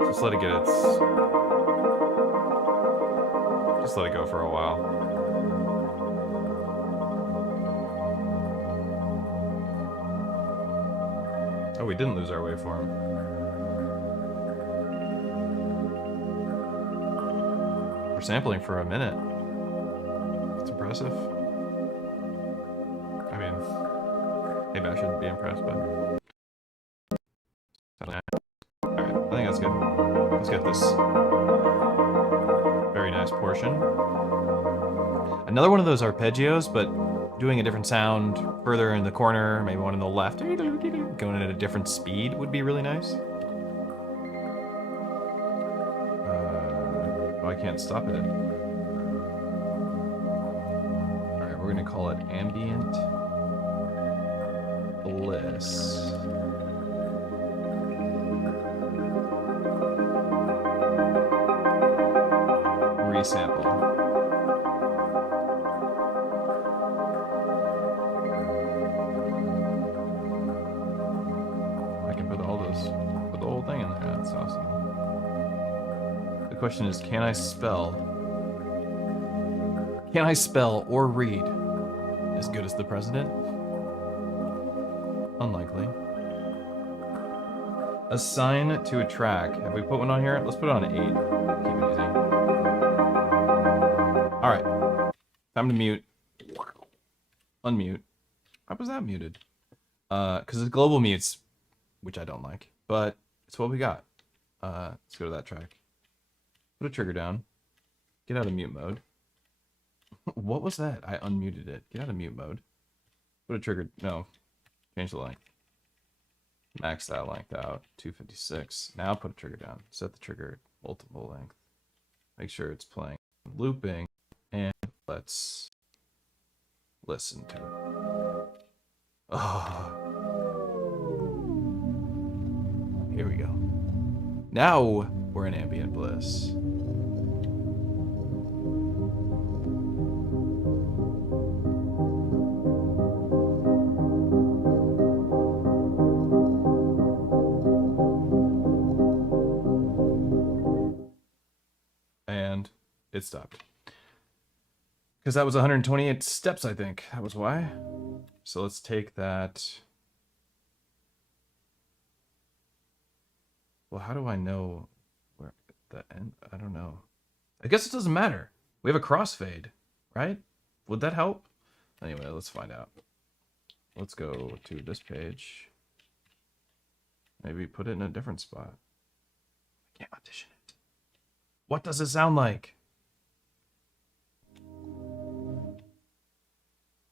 Just let it get its... Just let it go for a while. Oh, we didn't lose our waveform. We're sampling for a minute. It's impressive. I mean, maybe I shouldn't be impressed, but... Alright, I think that's good. Let's get this very nice portion. Another one of those arpeggios, but doing a different sound further in the corner, maybe one on the left, going at a different speed would be really nice. Oh, I can't stop it. Alright, we're gonna call it Ambient Bliss. Resample. Put the whole thing in there. That's awesome. The question is, can I spell or read as good as the president? Unlikely. Assign to a track. Have we put one on here? Let's put it on 8. Keep it easy. Alright. Time to mute. Unmute. Why was that muted? Because it's global mutes, which I don't like, but it's what we got. Let's go to that track. Put a trigger down. Get out of mute mode. What was that? I unmuted it. Get out of mute mode. Put a trigger. No. Change the length. Max that length out. 256. Now put a trigger down. Set the trigger multiple length. Make sure it's playing looping. And let's listen to it. Oh. Here we go. Now we're in ambient bliss. And it stopped. Because that was 128 steps, I think. That was why. So let's take that. Well, how do I know where the end? I don't know. I guess it doesn't matter. We have a crossfade, right? Would that help? Anyway, let's find out. Let's go to this page. Maybe put it in a different spot. I can't audition it. What does it sound like?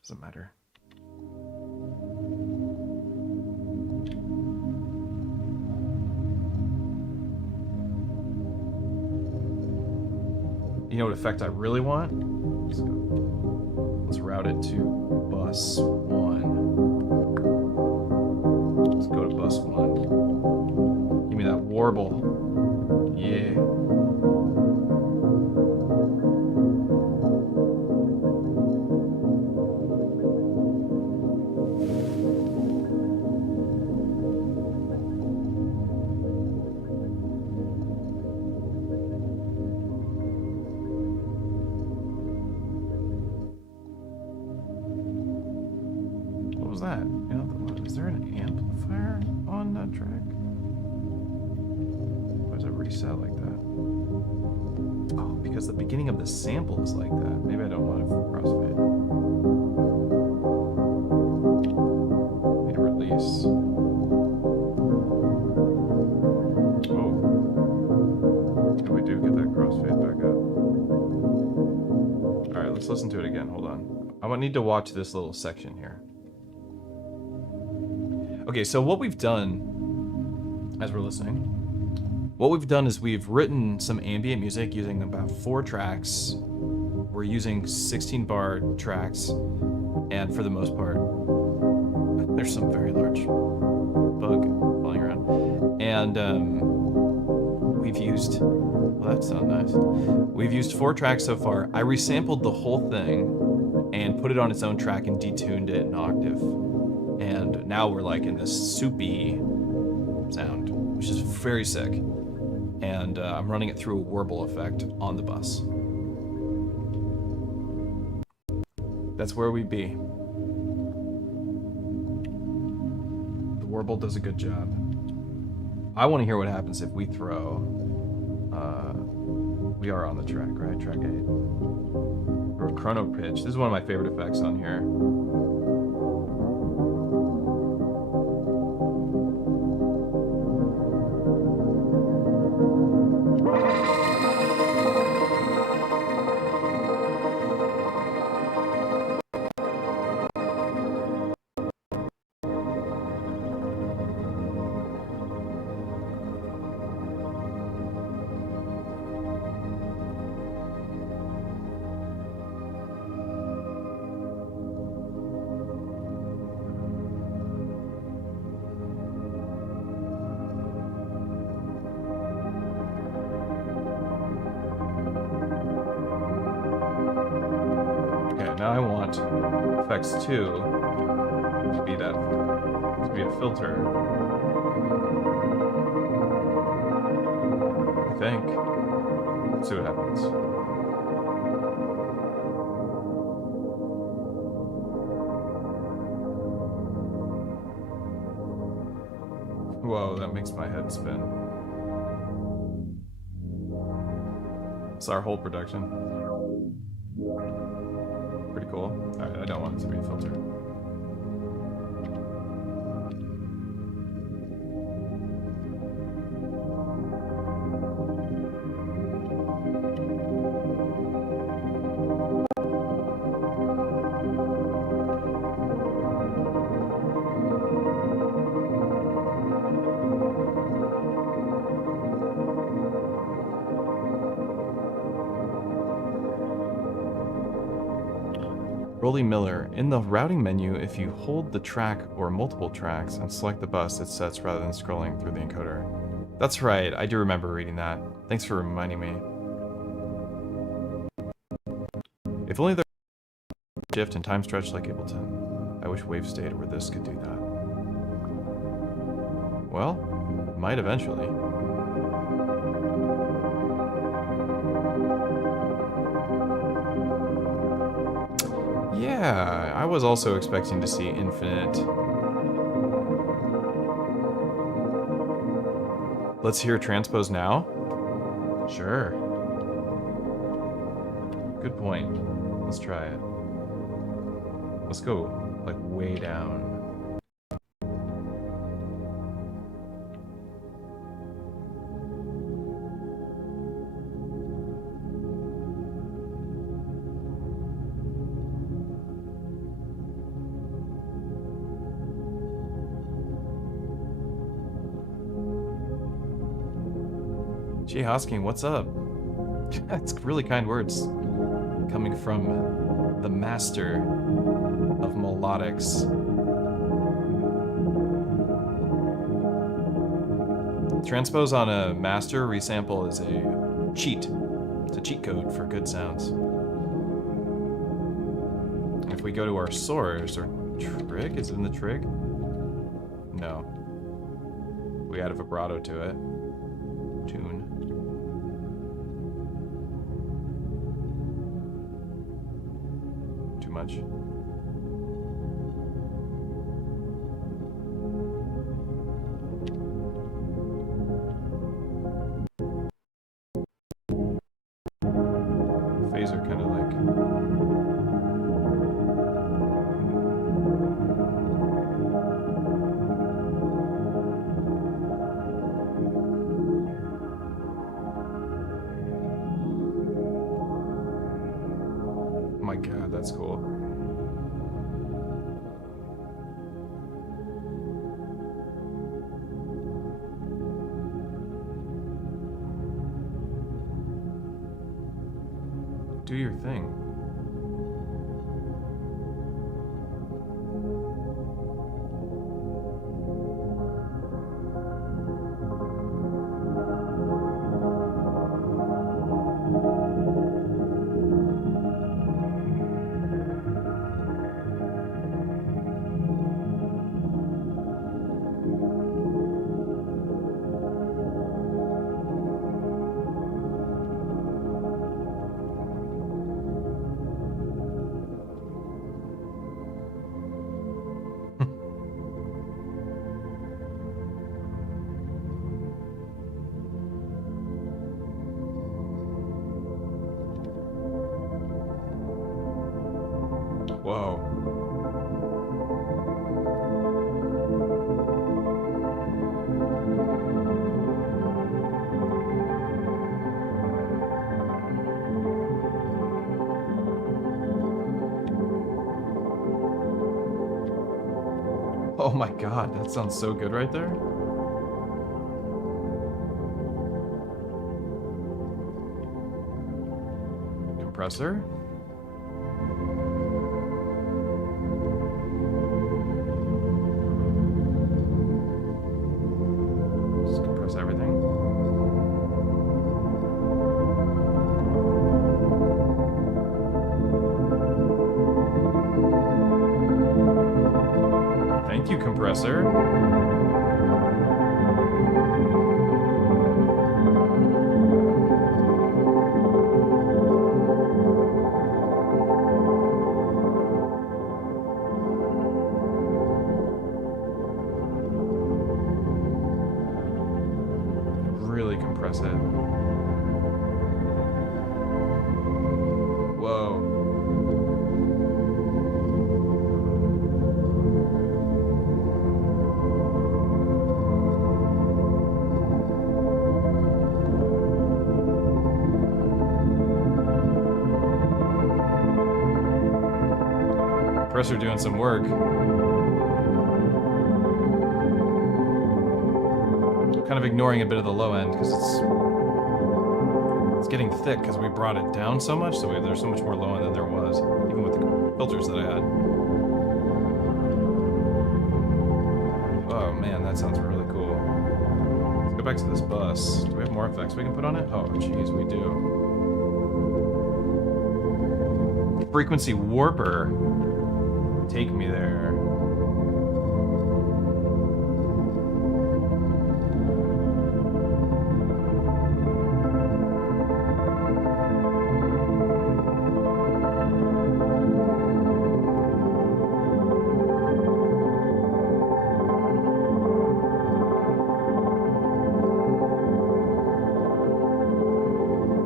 Doesn't matter. You know what effect I really want? Let's route it to bus 1. Let's go to bus 1. Give me that warble. Yeah. was that? You know, is there an amplifier on that track? Why does it reset like that? Oh, because the beginning of the sample is like that. Maybe I don't want to crossfade. Need to release. Oh. What do we do? Get that crossfade back up. Alright, let's listen to it again. Hold on. I need to watch this little section here. Okay, so what we've done, as we're listening, what we've done is we've written some ambient music using about 4 tracks. We're using 16-bar tracks, and for the most part, there's some very large bug flying around. And we've used, well, that sounds nice. We've used 4 tracks so far. I resampled the whole thing and put it on its own track and detuned it an octave. And now we're like in this soupy sound, which is very sick. And I'm running it through a warble effect on the bus. That's where we be. The warble does a good job. I want to hear what happens if we throw... we are on the track, right? Track 8. Or chrono pitch. This is one of my favorite effects on here. Now I want effects 2 to be that, to be a filter. I think. Let's see what happens. Whoa, that makes my head spin. It's our whole production. Pretty cool. Alright, I don't want it to be a filter. Rolly Miller, in the routing menu, if you hold the track or multiple tracks and select the bus, it sets rather than scrolling through the encoder. That's right, I do remember reading that. Thanks for reminding me. If only there were a shift and time stretch like Ableton. I wish WaveState or this could do that. Well, might eventually. Yeah, I was also expecting to see infinite. Let's hear transpose now? Sure. Good point. Let's try it. Let's go, like, way down. Gee, Hosking, what's up? That's really kind words. Coming from the master of melodics. Transpose on a master resample is a cheat. It's a cheat code for good sounds. If we go to our source, or trig, is it in the trig? No. We add a vibrato to it. Tune. Too much. these are kind of like... Oh my god, that's cool. Do your thing. Whoa. Oh my god, that sounds so good right there. Compressor. Just compress everything. Thank you, compressor. Really compress it. Whoa. Compressor doing some work. Kind of ignoring a bit of the low end because it's getting thick because we brought it down so much, so there's so much more low end than there was, even with the filters that I had. Oh man, that sounds really cool. Let's go back to this bus. Do we have more effects we can put on it? Oh geez, we do. Frequency warper. Take me there.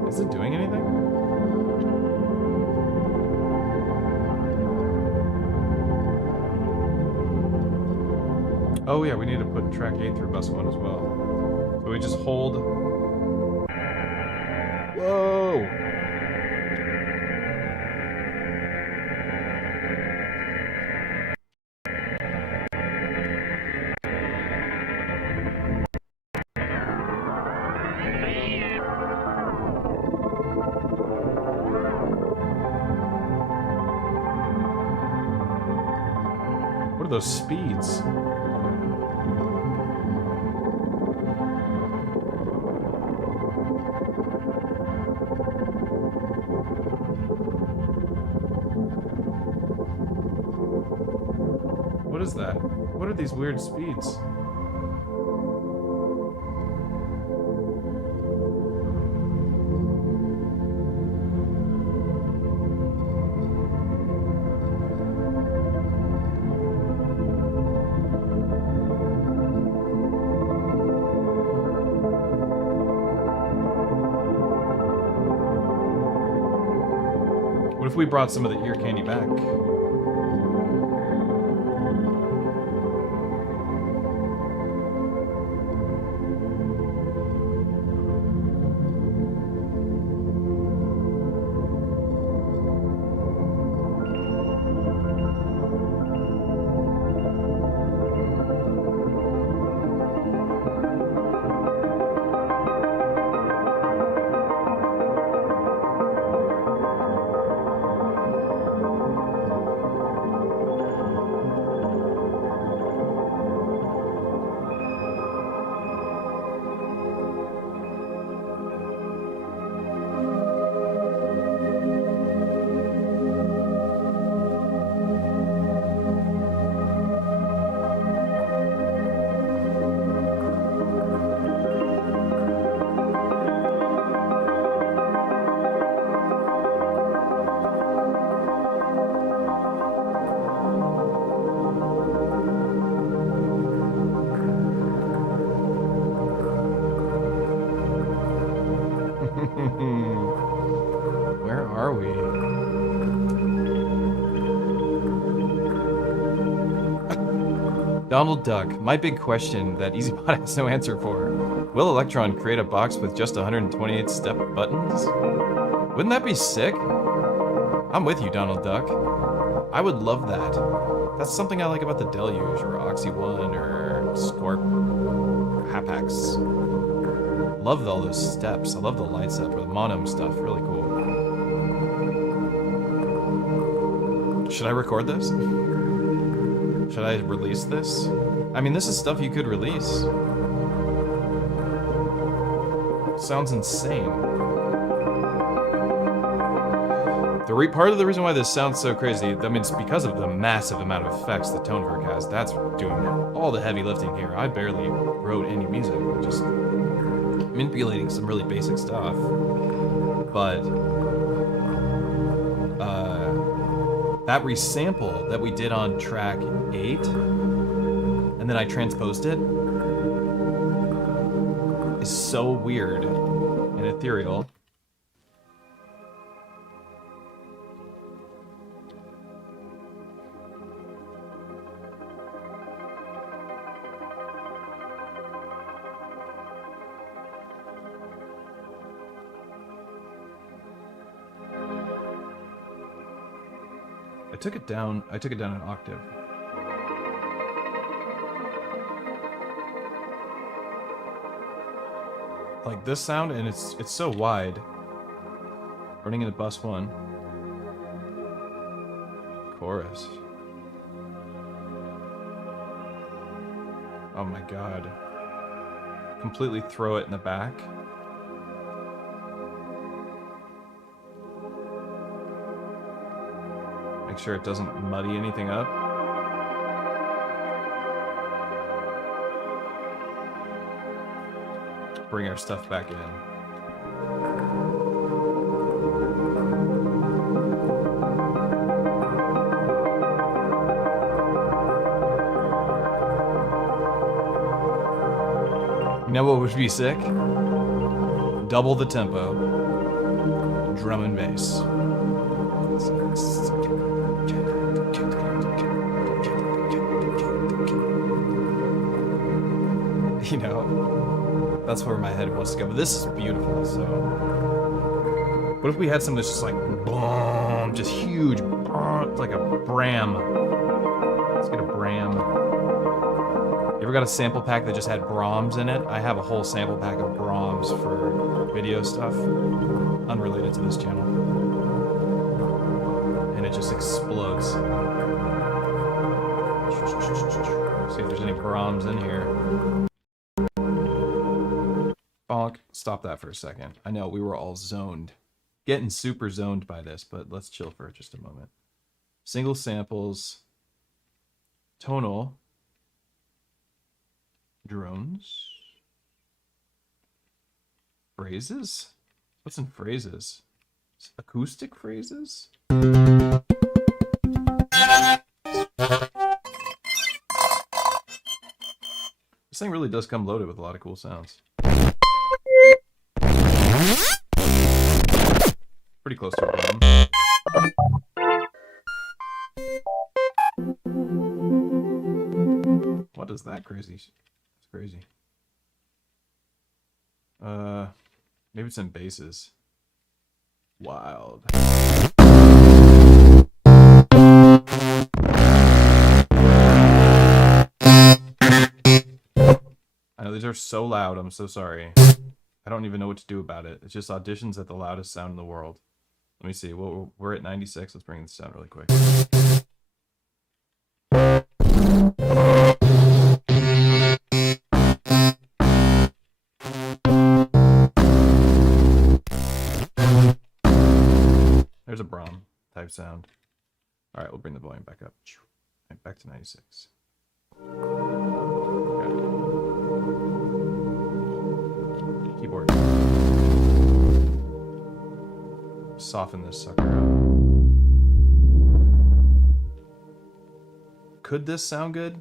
Is it doing anything? Oh yeah, we need to put track 8 through bus 1 as well. So we just hold... Whoa! What are those speeds? What is that? What are these weird speeds? if we brought some of the ear candy back? Where are we? Donald Duck, my big question that EZBOT has no answer for. Will Elektron create a box with just 128 step buttons? Wouldn't that be sick? I'm with you, Donald Duck. I would love that. That's something I like about the Deluge, or Oxy 1, or Scorp, or Hapax. Love all those steps. I love the light step, or the mono stuff. Really cool. Should I record this? Should I release this? I mean, this is stuff you could release. Sounds insane. Part of the reason why this sounds so crazy, I mean, it's because of the massive amount of effects that Tonverk has. That's doing all the heavy lifting here. I barely wrote any music, just manipulating some really basic stuff. But that resample that we did on track 8, and then I transposed it, is so weird and ethereal. I took it down an octave. Like this sound, and it's so wide. Running into bus 1. Chorus. Oh my god. Completely throw it in the back. Make sure it doesn't muddy anything up. Bring our stuff back in. You know what would be sick? Double the tempo. Drum and bass. You know, that's where my head wants to go. But this is beautiful, so. What if we had something that's just like, boom, just huge, it's like a Bram. Let's get a Bram. You ever got a sample pack that just had Brahms in it? I have a whole sample pack of Brahms for video stuff, unrelated to this channel. And it just explodes. See if there's any Brahms in here. Bonk. Stop that for a second. I know we were all zoned. Getting super zoned by this, but let's chill for just a moment. Single samples. Tonal. Drones. Phrases? What's in phrases? Acoustic phrases? This thing really does come loaded with a lot of cool sounds. Pretty close to a drum. What is that crazy? It's crazy. Maybe it's in basses. Wild. I know these are so loud, I'm so sorry. I don't even know what to do about it. It's just auditions at the loudest sound in the world. Let me see, well, we're at 96, let's bring this down really quick. There's a Brahm type sound. All right, we'll bring the volume back up. Right, back to 96. Okay. Keyboard. Soften this sucker up. Could this sound good?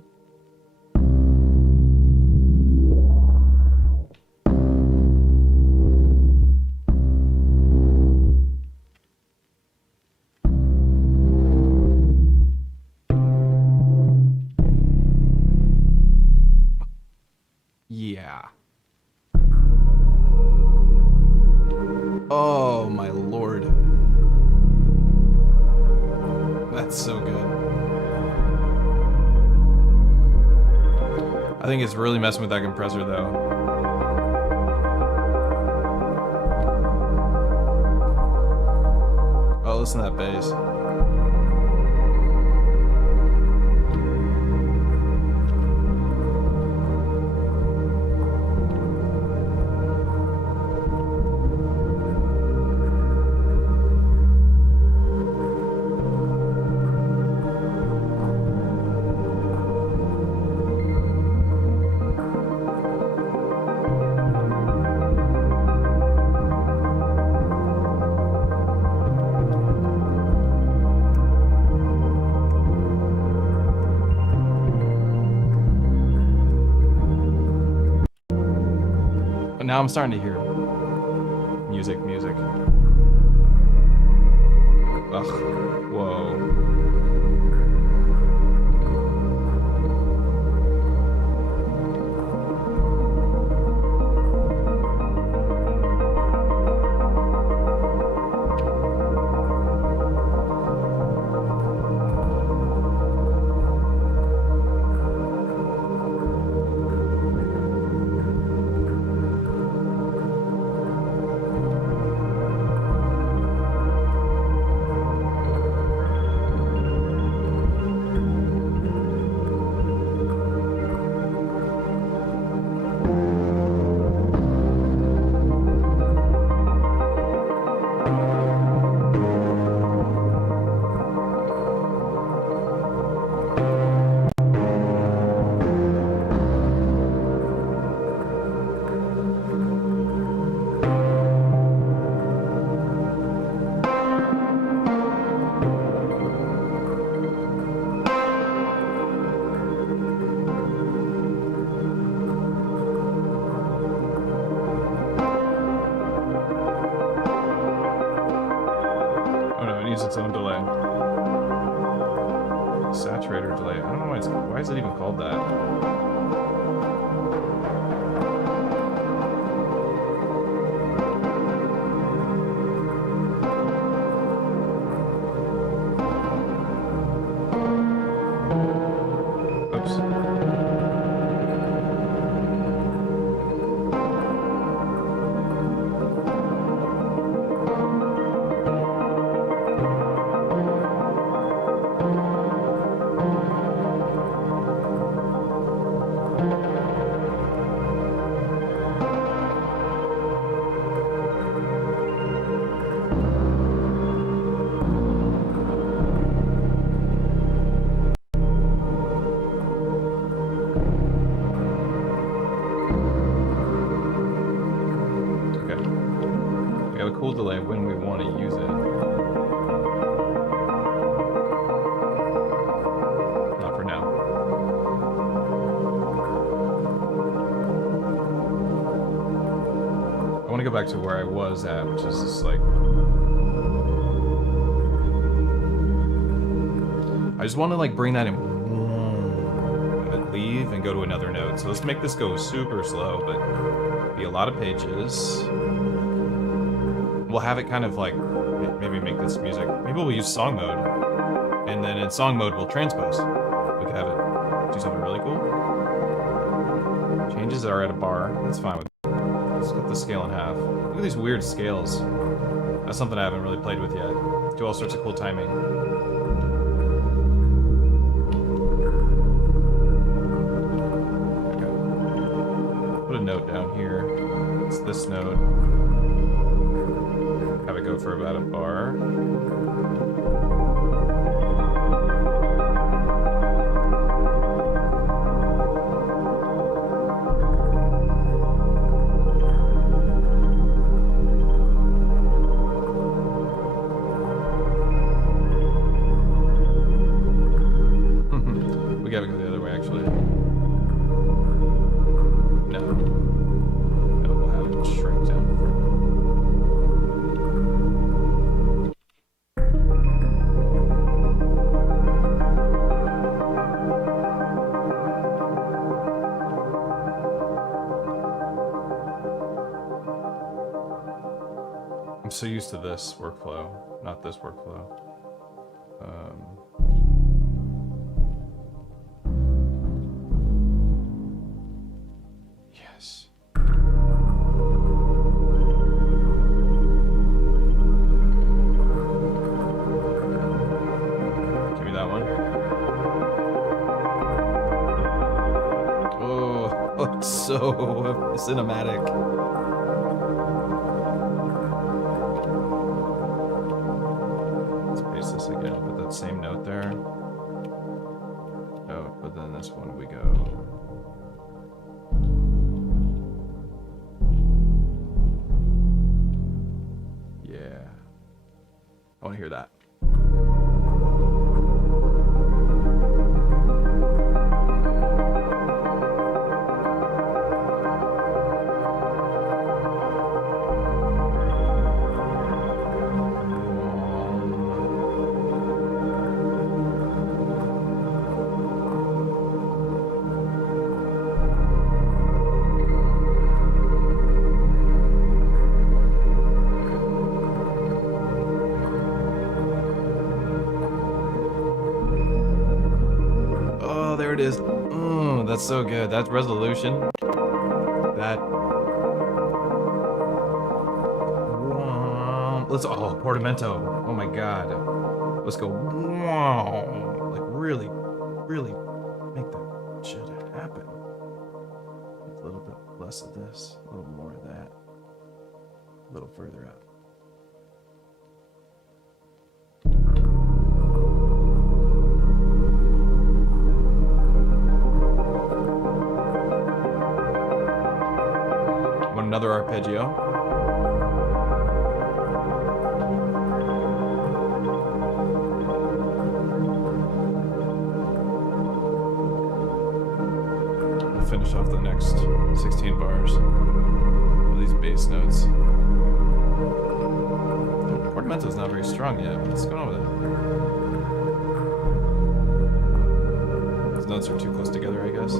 Yeah. Oh my lord. That's so good. I think it's really messing with that compressor though. Oh, listen to that bass. Now I'm starting to hear music. Ugh, whoa. Its own delay. Saturator delay. I don't know why is it even called that? Cool delay when we want to use it. Not for now. I want to go back to where I was at, which is just like I just want to like bring that in, and leave and go to another note. So let's make this go super slow, but be a lot of pages. We'll have it kind of like, maybe make this music, maybe we'll use song mode, and then in song mode we'll transpose. We could have it do something really cool. Changes are at a bar, that's fine with me. Let's cut the scale in half. Look at these weird scales. That's something I haven't really played with yet. Do all sorts of cool timing. Okay. Put a note down here. It's this note. Have it go for about a bar. We gotta go the other way, actually. No. No, we'll have it shrink down further. I'm so used to this workflow, not this workflow. Yes. Give me that one. Oh, it's so cinematic. This again, put that same note there. Oh, but then this one we go. Yeah. I want to hear that. There it is. That's so good. That's resolution. That. Let's. Oh, portamento. Oh my god. Let's go. Like really, really make that shit happen. A little bit less of this, a little more of that, a little further out. Another arpeggio. We'll finish off the next 16 bars with these bass notes. The portamento's not very strong yet. What's going on with it? These notes are too close together, I guess.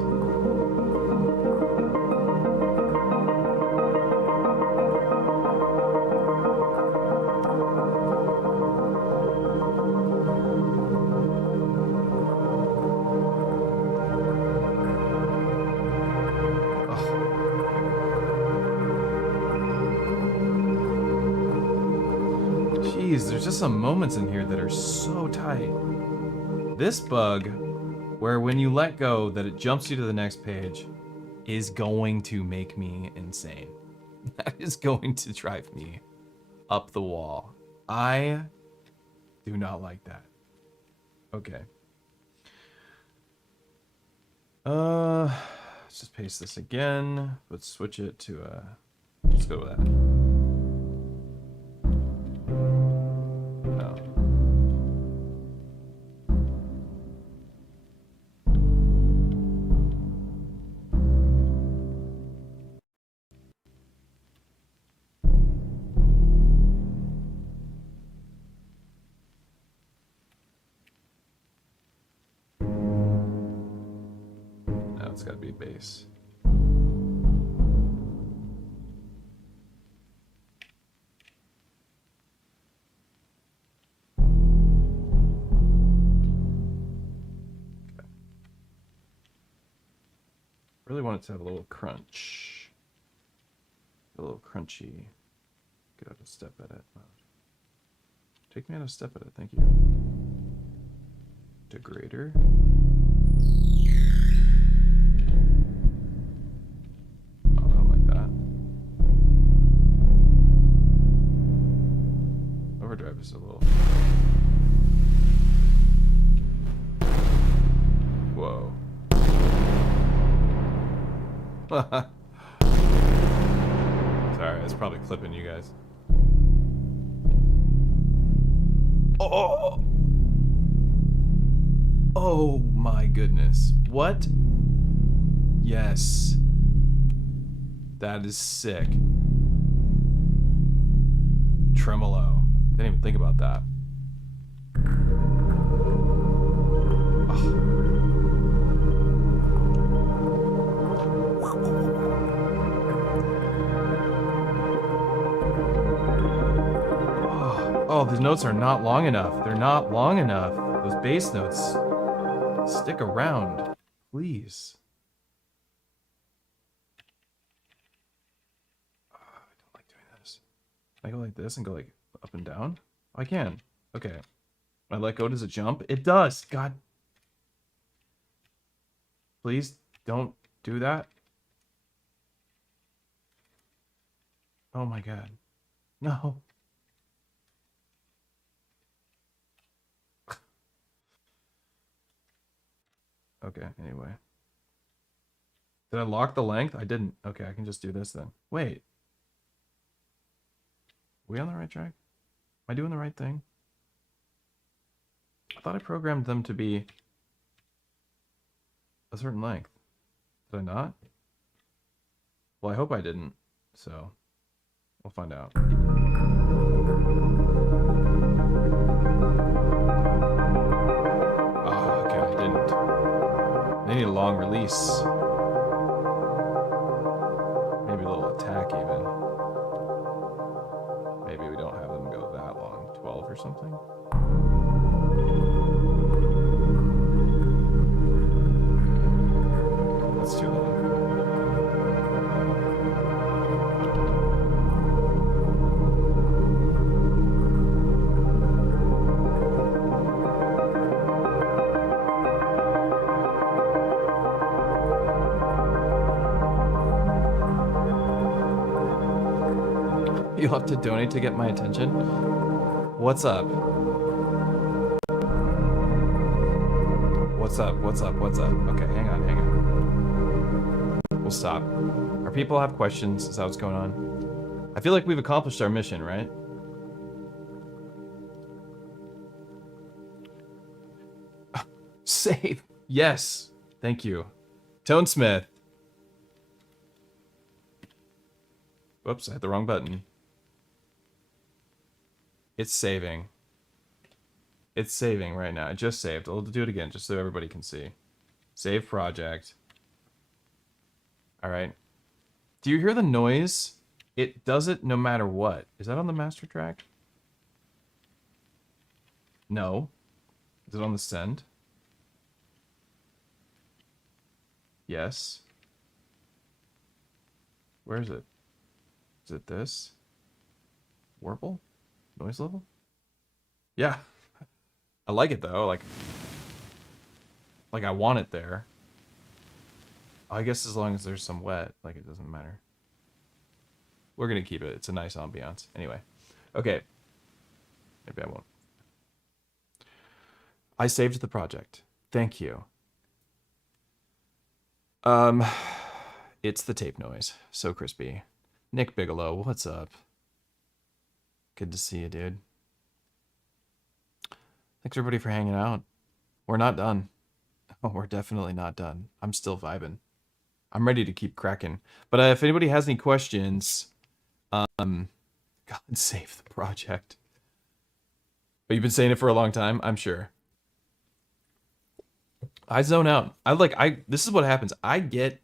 There's just some moments in here that are so tight. This bug, where when you let go, that it jumps you to the next page, is going to make me insane. That is going to drive me up the wall. I do not like that. Okay. Let's just paste this again. Let's switch it to let's go with that. gotta be bass. Really want it to have a little crunch. A little crunchy. Get out of step edit mode. Take me out of step edit, thank you. Degrader. Oh, I don't like that. Overdrive is a little... Whoa. Sorry, it's probably clipping you guys. Oh! Oh my goodness. What? Yes. That is sick. Tremolo. Didn't even think about that. Oh. Oh, these notes are not long enough. They're not long enough. Those bass notes. Stick around, please. Oh, I don't like doing this. Can I go like this and go like up and down? I can. Okay. When I let go, does it jump? It does. God. Please don't do that. Oh my God. No. Okay, anyway. Did I lock the length? I didn't. Okay, I can just do this then. Wait. Are we on the right track? Am I doing the right thing? I thought I programmed them to be a certain length. Did I not? Well, I hope I didn't. So, we'll find out. Oh, okay, I didn't. They need a long release. Maybe a little attack even. Maybe we don't have them go that long. 12 or something? That's too long. You'll have to donate to get my attention. What's up? What's up? What's up? What's up? Okay, hang on, hang on. We'll stop. Our people have questions. Is that what's going on? I feel like we've accomplished our mission, right? Save. Yes. Thank you. Tonesmith. Whoops, I hit the wrong button. It's saving. It's saving right now. It just saved. I'll do it again just so everybody can see. Save project. Alright. Do you hear the noise? It does it no matter what. Is that on the master track? No. Is it on the send? Yes. Where is it? Is it this? Warble? Noise level? Yeah. I like it though, like I want it there. I guess as long as there's some wet, like it doesn't matter. We're gonna keep it. It's a nice ambiance. Anyway. Okay. Maybe I won't. I saved the project. Thank you. It's the tape noise. So crispy. Nick Bigelow, what's up? Good to see you, dude. Thanks everybody for hanging out. We're not done. Oh, we're definitely not done. I'm still vibing. I'm ready to keep cracking. But if anybody has any questions, God save the project. But you've been saying it for a long time, I'm sure. I zone out. This is what happens. I get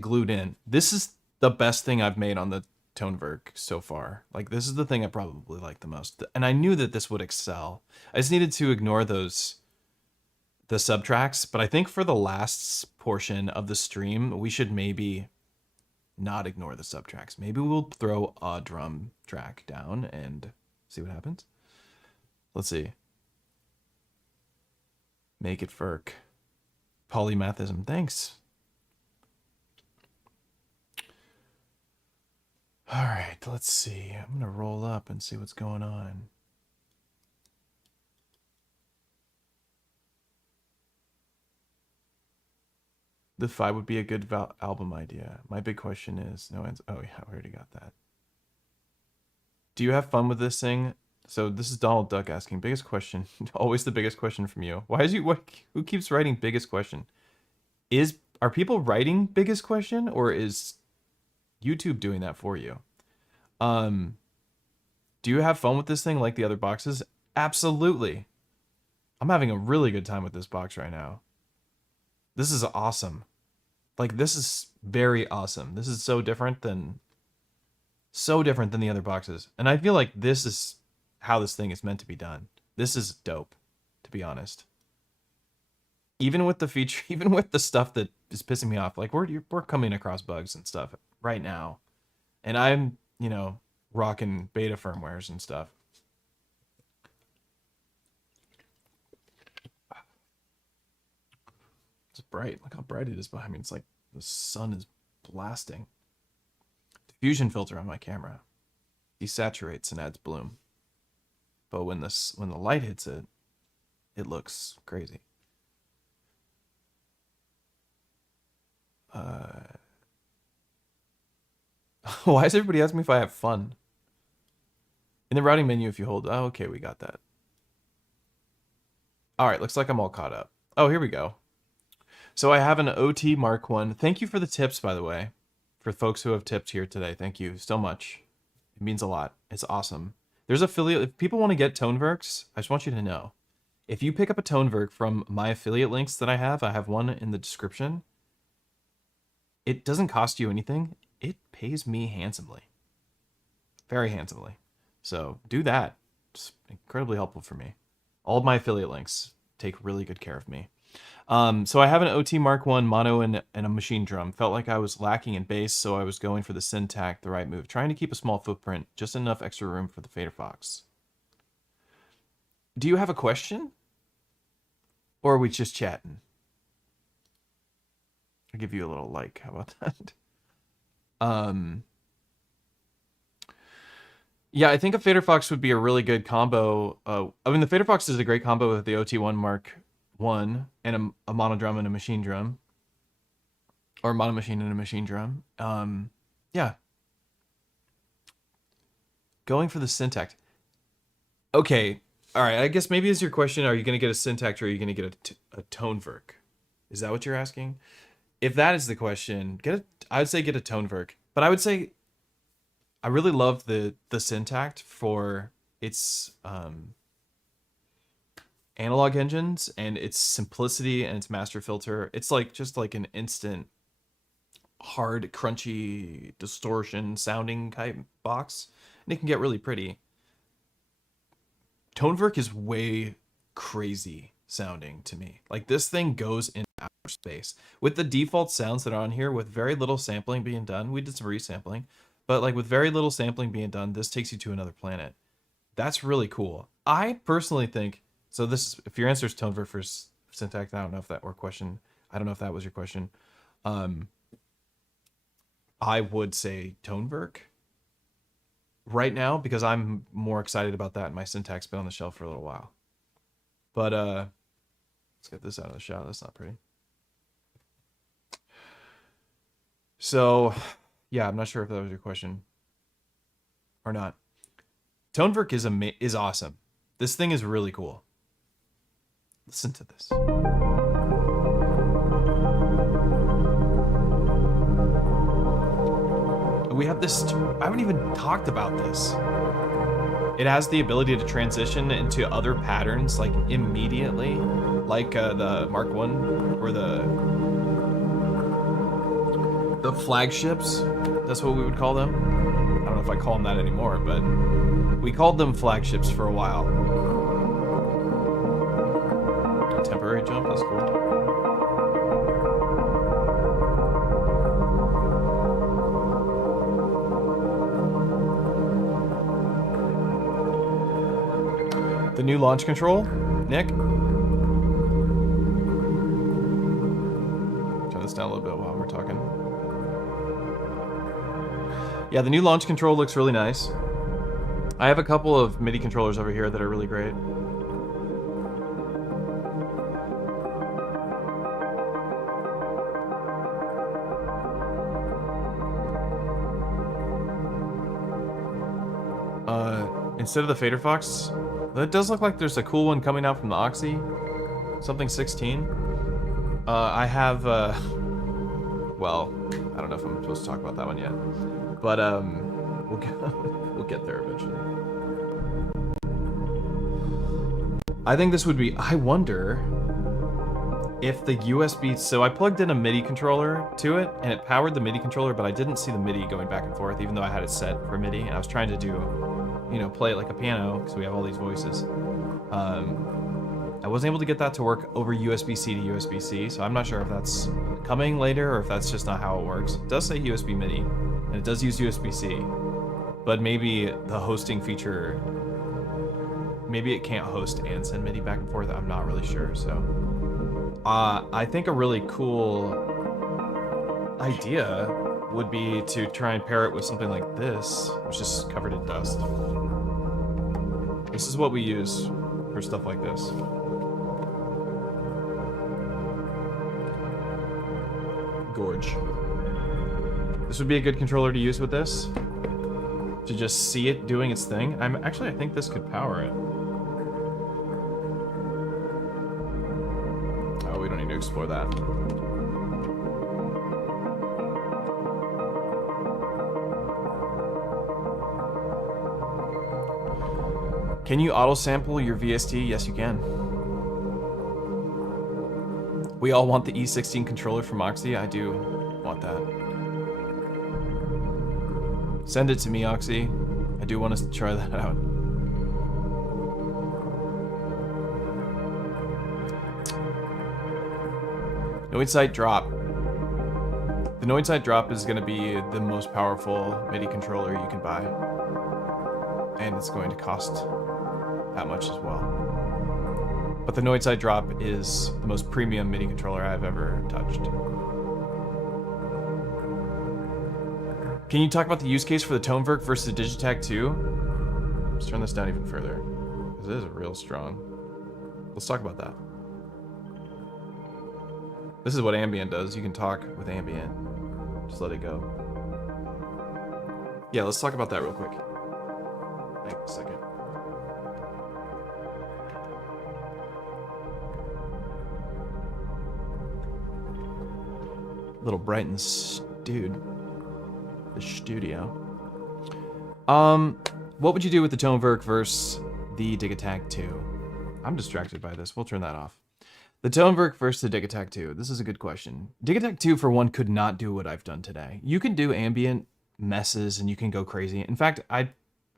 glued in. This is the best thing I've made on the Tonverk so far. Like, this is the thing I probably like the most. And I knew that this would excel. I just needed to ignore the subtracks, but I think for the last portion of the stream, we should maybe not ignore the subtracks. Maybe we'll throw a drum track down and see what happens. Let's see. Make it Ferk. Polymathism, thanks. All right, let's see. I'm gonna roll up and see what's going on. The 5 would be a good album idea. My big question is, oh yeah, we already got that. Do you have fun with this thing? So this is Donald Duck asking, biggest question, always the biggest question from you. Who keeps writing biggest question? Are people writing biggest question, or is YouTube doing that for you? Do you have fun with this thing like the other boxes? Absolutely. I'm having a really good time with this box right now. This is awesome. Like, this is very awesome. This is so different than the other boxes. And I feel like this is how this thing is meant to be done. This is dope, to be honest. Even with the feature, even with the stuff that is pissing me off, like we're coming across bugs and stuff right now. And I'm, rocking beta firmwares and stuff. It's bright. Look how bright it is behind me. It's like the sun is blasting. Diffusion filter on my camera desaturates and adds bloom. But when the light hits it, it looks crazy. Why is everybody asking me if I have fun? In the routing menu, if you hold... Oh, okay, we got that. All right, looks like I'm all caught up. Oh, here we go. So I have an OT Mark 1. Thank you for the tips, by the way. For folks who have tipped here today, thank you so much. It means a lot. It's awesome. There's affiliate... If people want to get Tonverks, I just want you to know. If you pick up a Tonverk from my affiliate links that I have one in the description. It doesn't cost you anything. It pays me handsomely. Very handsomely. So do that. It's incredibly helpful for me. All of my affiliate links take really good care of me. So I have an OT Mark 1 mono and a machine drum. Felt like I was lacking in bass, so I was going for the Digitakt, the right move. Trying to keep a small footprint, just enough extra room for the Fader Fox. Do you have a question? Or are we just chatting? I'll give you a little like. How about that? Yeah, I think a Fader Fox would be a really good combo. I mean, the Fader Fox is a great combo with the OT1 Mark 1 and a mono drum and a machine drum. Or a mono machine and a machine drum. Yeah. Going for the Digitakt. Okay. All right. I guess maybe is your question, are you going to get a Digitakt or are you going to get a Tonverk? Is that what you're asking? If that is the question, I would say get a Tonverk. But I would say I really love the Digitakt for its analog engines and its simplicity and its master filter. It's like just like an instant hard, crunchy, distortion sounding type box. And it can get really pretty. Tonverk is way crazy sounding to me. Like, this thing goes in outer space. With the default sounds that are on here, with very little sampling being done, we did some resampling, but like with very little sampling being done, this takes you to another planet. That's really cool. I personally think, so this is, if your answer is Tonverk for Digitakt, I don't know if that I don't know if that was your question. I would say Tonverk right now because I'm more excited about that. My Digitakt's been on the shelf for a little while. But let's get this out of the shot. That's not pretty. So, yeah, I'm not sure if that was your question or not. Tonverk is awesome. This thing is really cool. Listen to this. We have this. I haven't even talked about this. It has the ability to transition into other patterns like immediately, like the Mark 1 or the flagships. That's what we would call them. I don't know if I call them that anymore, but we called them flagships for a while. Temporary jump, that's cool. The new launch control, Nick? Turn this down a little bit while we're talking. Yeah, the new launch control looks really nice. I have a couple of MIDI controllers over here that are really great. Instead of the Fader Fox, that does look like there's a cool one coming out from the Oxy. Something 16. I have, well, I don't know if I'm supposed to talk about that one yet. But, we'll get there eventually. I think this would be, I wonder if the USB, so I plugged in a MIDI controller to it, and it powered the MIDI controller, but I didn't see the MIDI going back and forth, even though I had it set for MIDI, and I was trying to do, you know, play it like a piano, because we have all these voices. I wasn't able to get that to work over USB-C to USB-C, so I'm not sure if that's coming later, or if that's just not how it works. It does say USB MIDI, and it does use USB-C, but maybe the hosting feature, maybe it can't host and send MIDI back and forth, I'm not really sure, so. I think a really cool idea would be to try and pair it with something like this, which is covered in dust. This is what we use for stuff like this. Gorge. This would be a good controller to use with this, to just see it doing its thing. I think this could power it. Oh, we don't need to explore that. Can you auto-sample your VST? Yes, you can. We all want the E16 controller from Oxy. I do want that. Send it to me, Oxy. I do want us to try that out. Noid Sight Drop. The Noid Sight Drop is going to be the most powerful MIDI controller you can buy. And it's going to cost that much as well. But the Noid Sight Drop is the most premium MIDI controller I've ever touched. Can you talk about the use case for the Tonverk versus the Digitakt 2? Let's turn this down even further, because it is real strong. Let's talk about that. This is what Ambient does. You can talk with Ambient. Just let it go. Yeah, let's talk about that real quick. Hang on a second. Little Brighton dude. The studio. What would you do with the Tonverk versus the Digitakt 2? I'm distracted by this. We'll turn that off. The Tonverk versus the Digitakt 2. This is a good question. Digitakt 2, for one, could not do what I've done today. You can do ambient messes and you can go crazy. In fact, I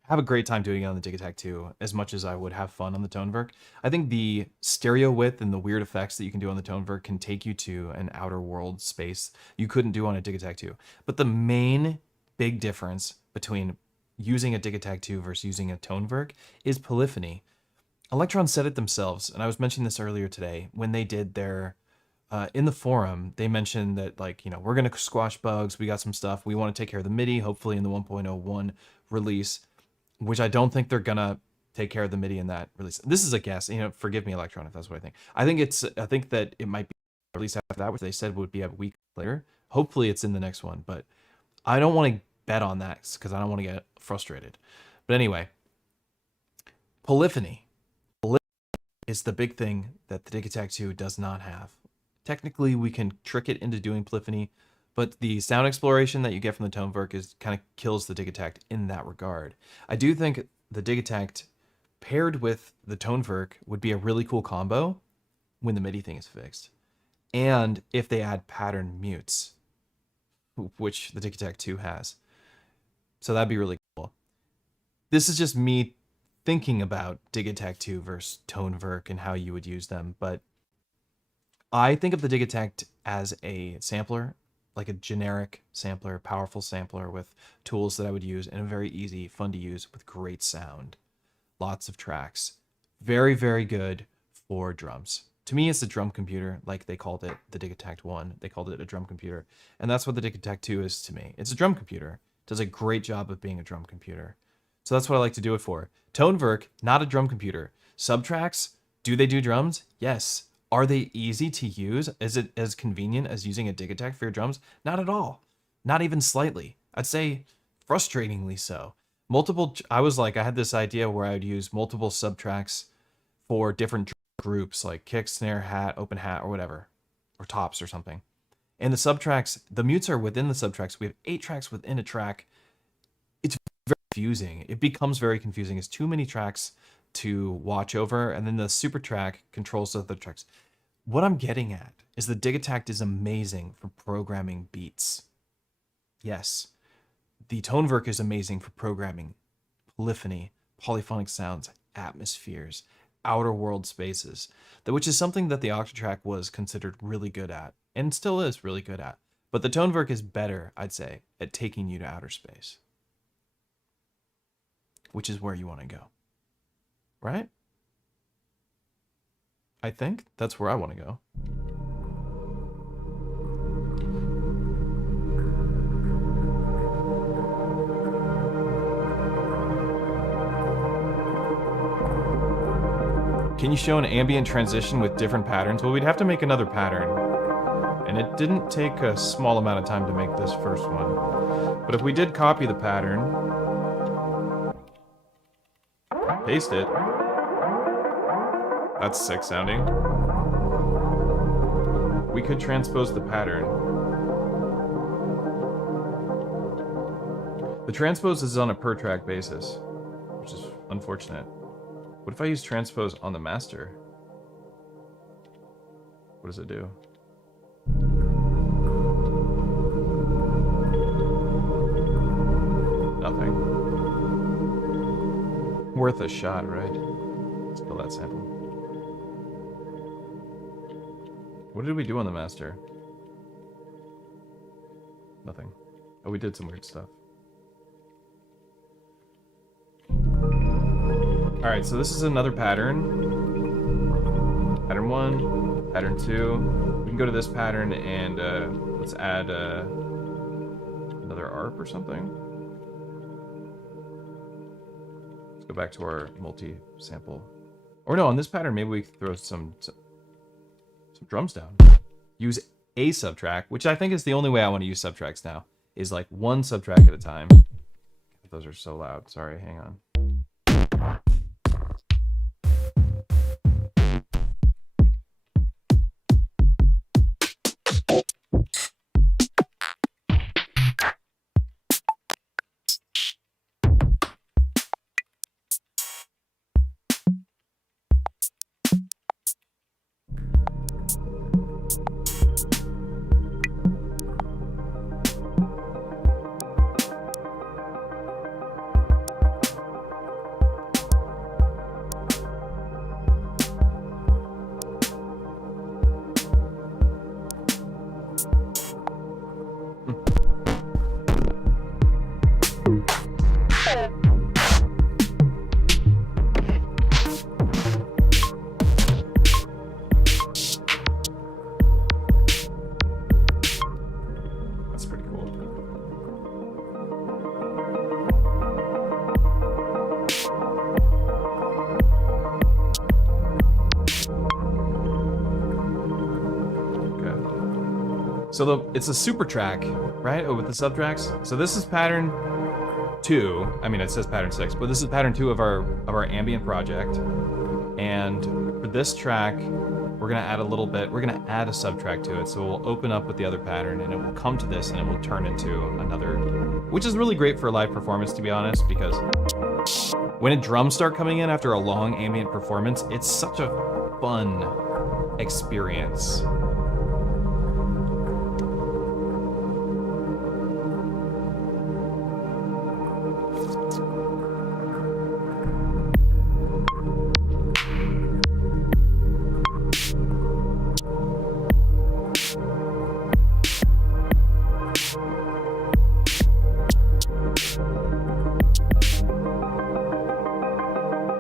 have a great time doing it on the Digitakt 2 as much as I would have fun on the Tonverk. I think the stereo width and the weird effects that you can do on the Tonverk can take you to an outer world space you couldn't do on a Digitakt 2. But the main big difference between using a Digitakt 2 versus using a Tonverk is polyphony. Elektron said it themselves, and I was mentioning this earlier today, when they did their, in the forum, they mentioned that, like, you know, we're going to squash bugs, we got some stuff, we want to take care of the MIDI, hopefully in the 1.01 release, which I don't think they're going to take care of the MIDI in that release. This is a guess, you know, forgive me, Elektron, if that's what I think. I think that it might be released after that, which they said would be a week later. Hopefully it's in the next one, but I don't want to bet on that because I don't want to get frustrated. But anyway, polyphony. Is the big thing that the Digitakt 2 does not have. Technically, we can trick it into doing polyphony, but the sound exploration that you get from the Tonverk is kind of kills the Digitakt in that regard. I do think the Digitakt paired with the Tonverk would be a really cool combo when the MIDI thing is fixed. And if they add pattern mutes, which the Digitakt 2 has. So that'd be really cool. This is just me thinking about Digitakt 2 versus Tonverk and how you would use them, but I think of the Digitakt as a sampler, like a generic sampler, powerful sampler with tools that I would use and a very easy, fun to use with great sound. Lots of tracks. Very, very good for drums. To me, it's a drum computer, like they called it the Digitakt 1. They called it a drum computer. And that's what the Digitakt 2 is to me. It's a drum computer. It does a great job of being a drum computer. So that's what I like to do it for. Tonverk, not a drum computer. Subtracks, do they do drums? Yes. Are they easy to use? Is it as convenient as using a Digitakt for your drums? Not at all. Not even slightly. I'd say frustratingly so. I had this idea where I would use multiple subtracks for different groups, like kick, snare, hat, open hat, or whatever, or tops or something. And the subtracks, the mutes are within the subtracks. We have 8 tracks within a track. It's very confusing. It becomes very confusing. It's too many tracks to watch over, and then the super track controls the other tracks. What I'm getting at is the Digitakt is amazing for programming beats. Yes. The Tonverk is amazing for programming polyphony, polyphonic sounds, atmospheres, outer world spaces, which is something that the Octatrack was considered really good at, and still is really good at. But the Tonverk is better, I'd say, at taking you to outer space, which is where you want to go, right? I think that's where I want to go. Can you show an ambient transition with different patterns? Well, we'd have to make another pattern. And it didn't take a small amount of time to make this first one. But if we did copy the pattern, paste it, that's sick sounding. We could transpose the pattern. The transpose is on a per track basis, which is unfortunate. What if I use transpose on the master? What does it do? Nothing. Worth a shot, right? Let's kill that sample. What did we do on the master? Nothing. Oh, we did some weird stuff. Alright, so this is another pattern. Pattern 1, pattern 2. We can go to this pattern and let's add another ARP or something. Let's go back to our multi-sample. Or no, on this pattern, maybe we can throw some drums down. Use a subtrack, which I think is the only way I want to use subtracks now, is like one subtrack at a time. Those are so loud. Sorry, hang on. So it's a super track, right? Oh, with the subtracks. So this is pattern 2. I mean, it says pattern 6, but this is pattern 2 of our ambient project. And for this track, we're gonna add a little bit. We're gonna add a subtrack to it. So we'll open up with the other pattern, and it will come to this, and it will turn into another, which is really great for a live performance, to be honest, because when drums start coming in after a long ambient performance, it's such a fun experience.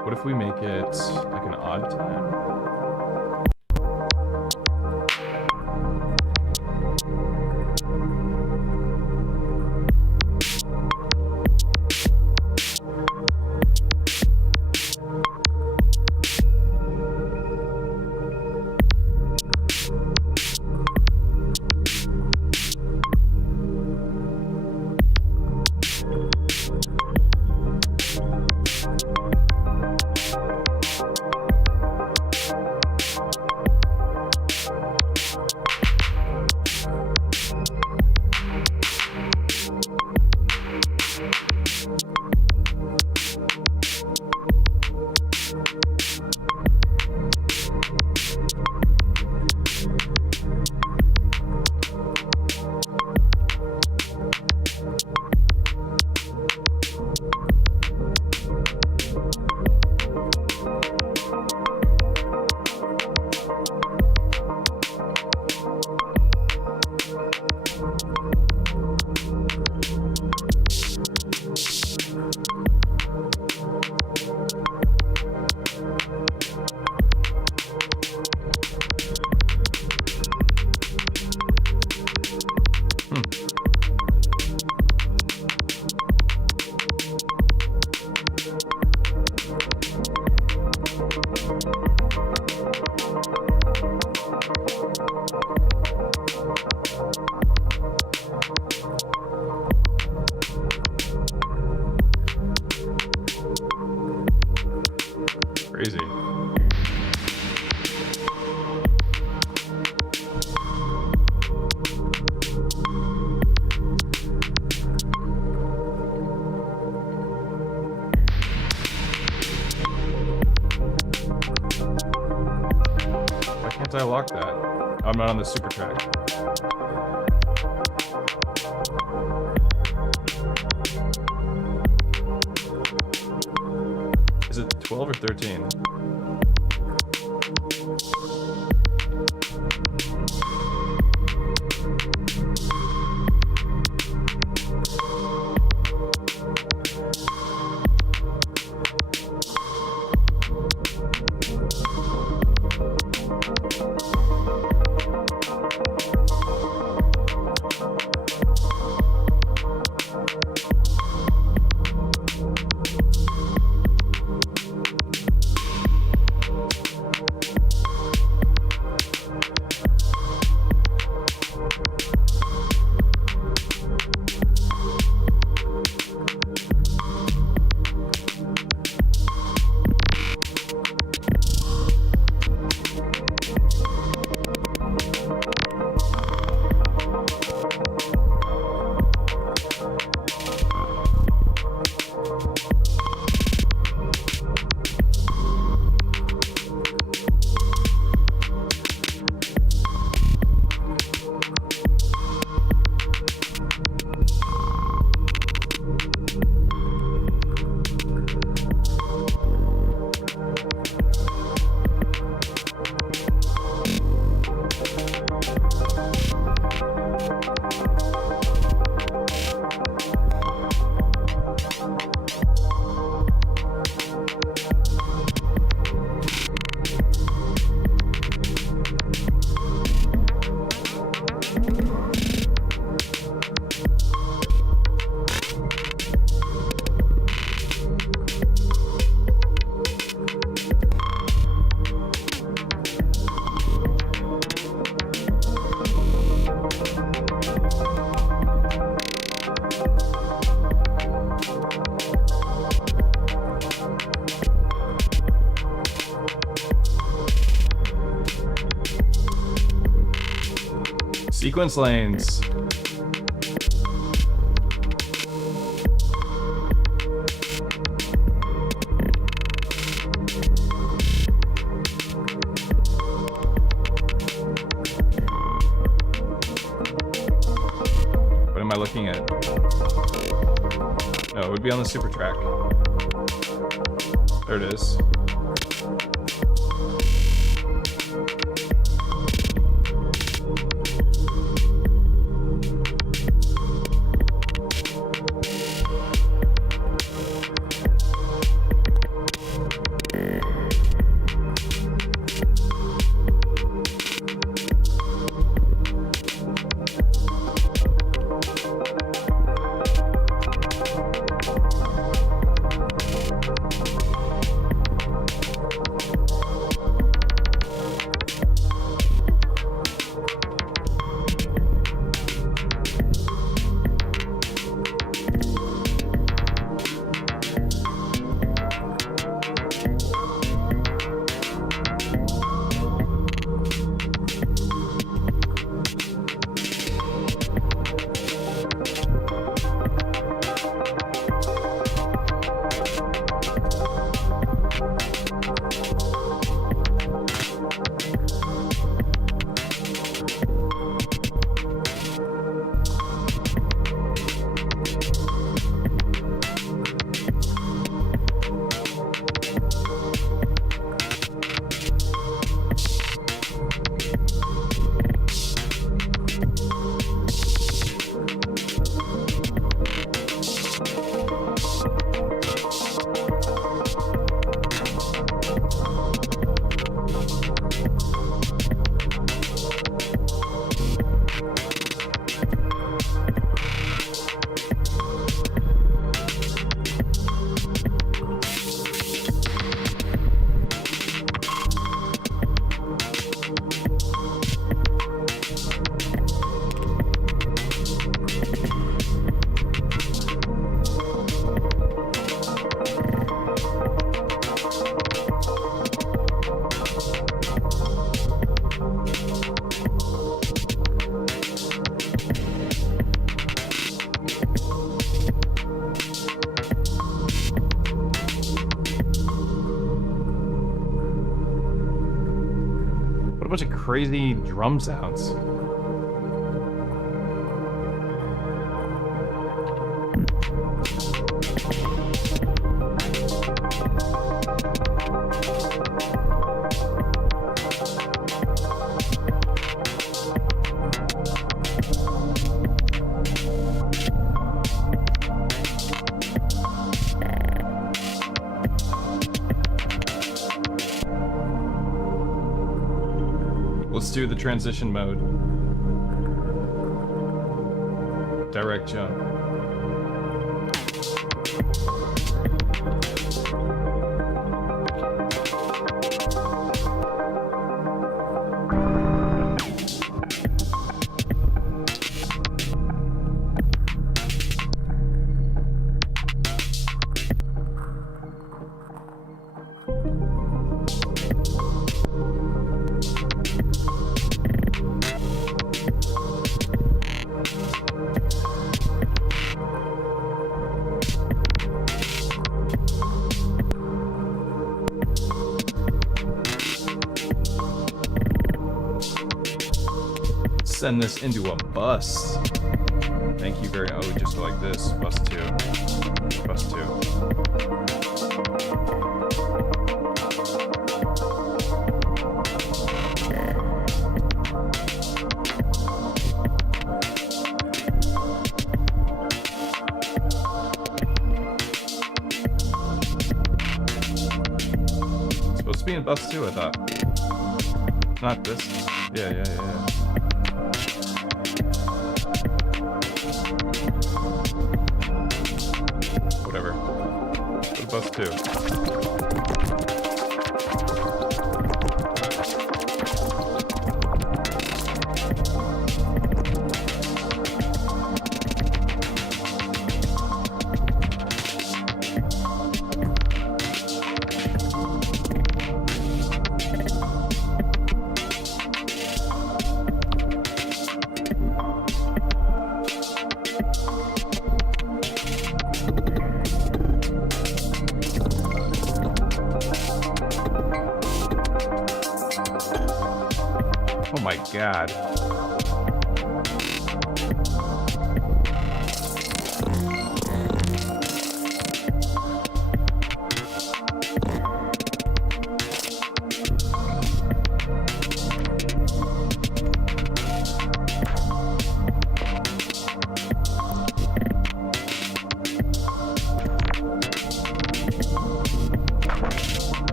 What if we make it like an odd time? Crazy. Why can't I lock that? I'm not on the super track. Is it 12 or 13? Sequence lanes. looking at... No, it would be on the super track. There it is. A bunch of crazy drum sounds. Let's do the transition mode. Direct jump. Send this into a bus. Thank you very... Oh, just like this. Bus 2. Bus 2. It's supposed to be in bus 2, I thought. Not this. Yeah. Whatever. Go to bus 2. Oh my god.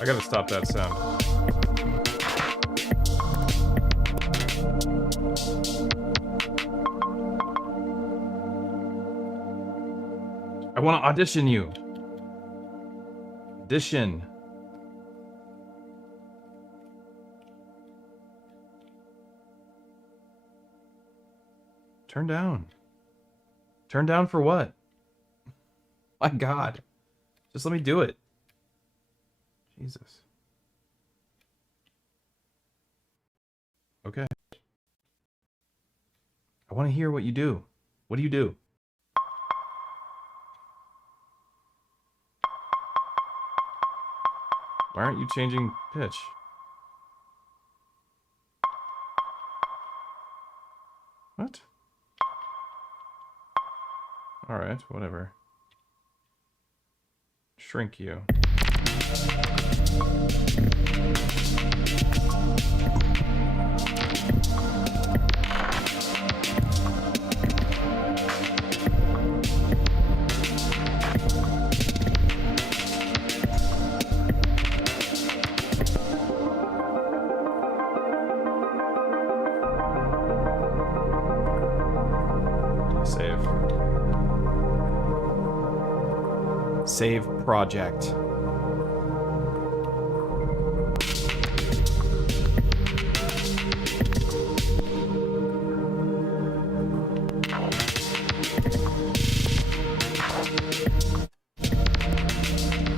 I gotta stop that sound. I want to audition you. Audition. Turn down. Turn down for what? My God. Just let me do it. Jesus. Okay. I want to hear what you do. What do you do? Why aren't you changing pitch? What? Alright, whatever. Shrink you. Save project.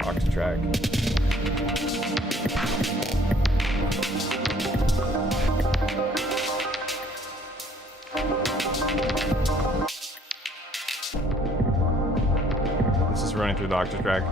Octatrack. Running through the Octatrack.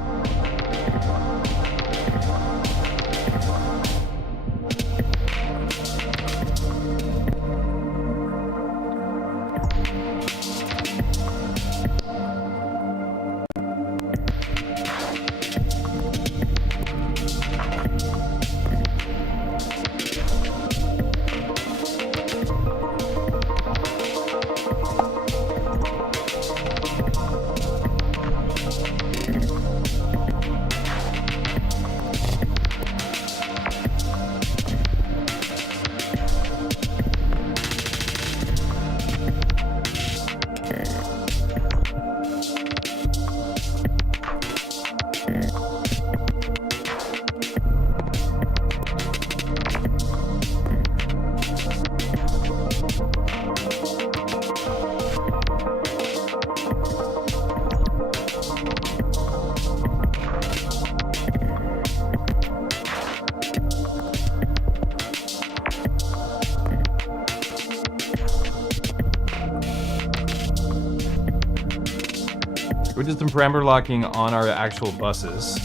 We did some parameter locking on our actual buses,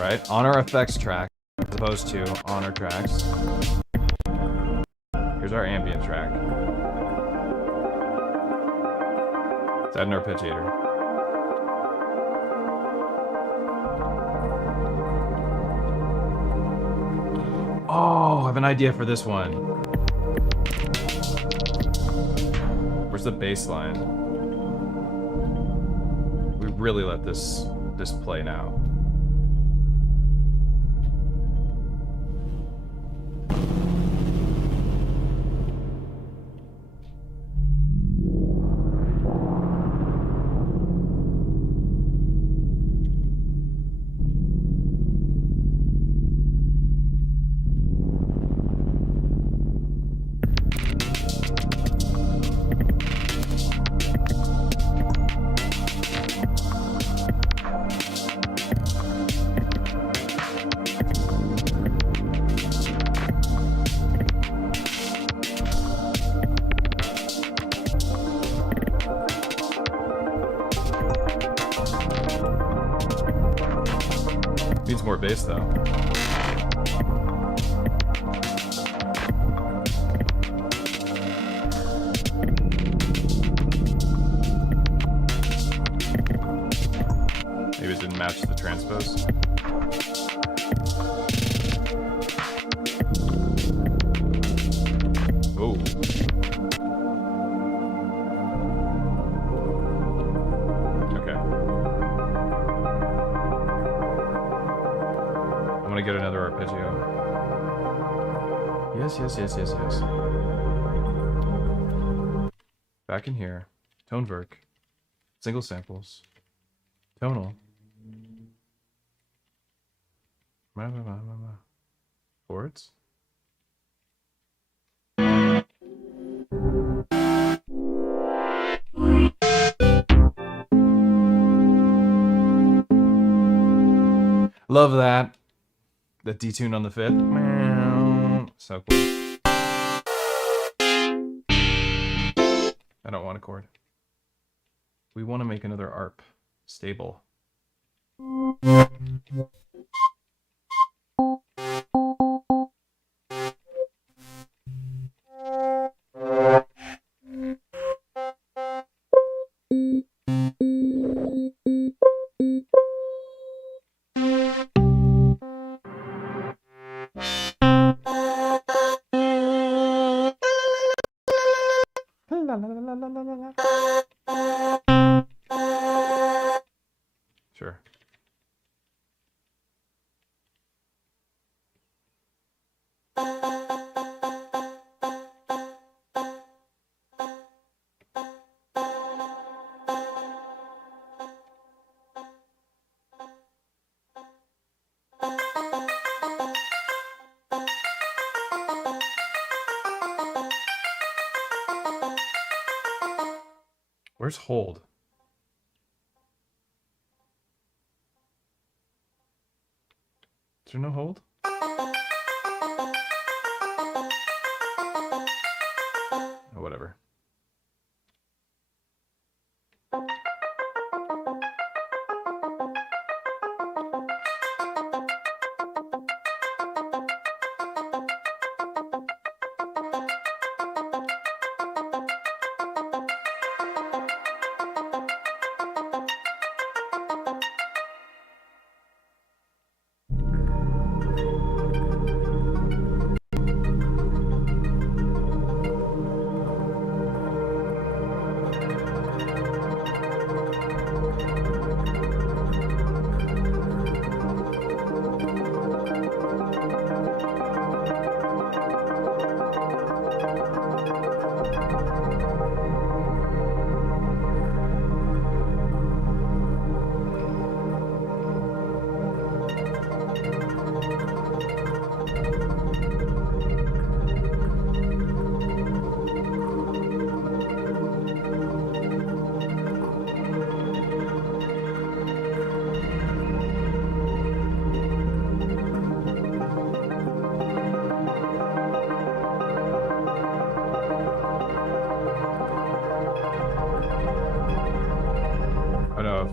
right? On our effects track, as opposed to on our tracks. Here's our ambient track. Let's add an arpeggiator. Oh, I have an idea for this one. Where's the bass line? We really let this play now. Needs more bass though. Maybe it didn't match the transpose. Oh. gonna get another arpeggio. Yes, yes, yes, yes, yes. Back in here. Tonverk. Single samples. Tonal. Chords. Love that. That detune on the 5th. So cool. I don't want a chord. We want to make another ARP. Stable. Sure. Where's hold? Is there no hold? Oh, whatever.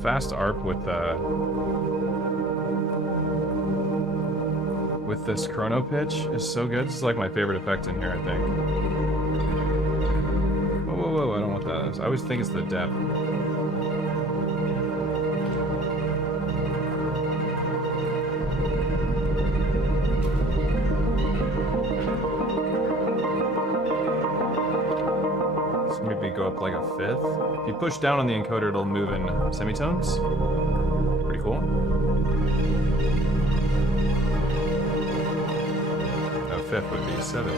Fast ARP with this chrono pitch is so good. This is like my favorite effect in here, I think. Whoa, whoa, whoa, I don't know what that is. I always think it's the depth. So maybe go up like a 5th. If you push down on the encoder, it'll move in semitones. Pretty cool. A 5th would be 7.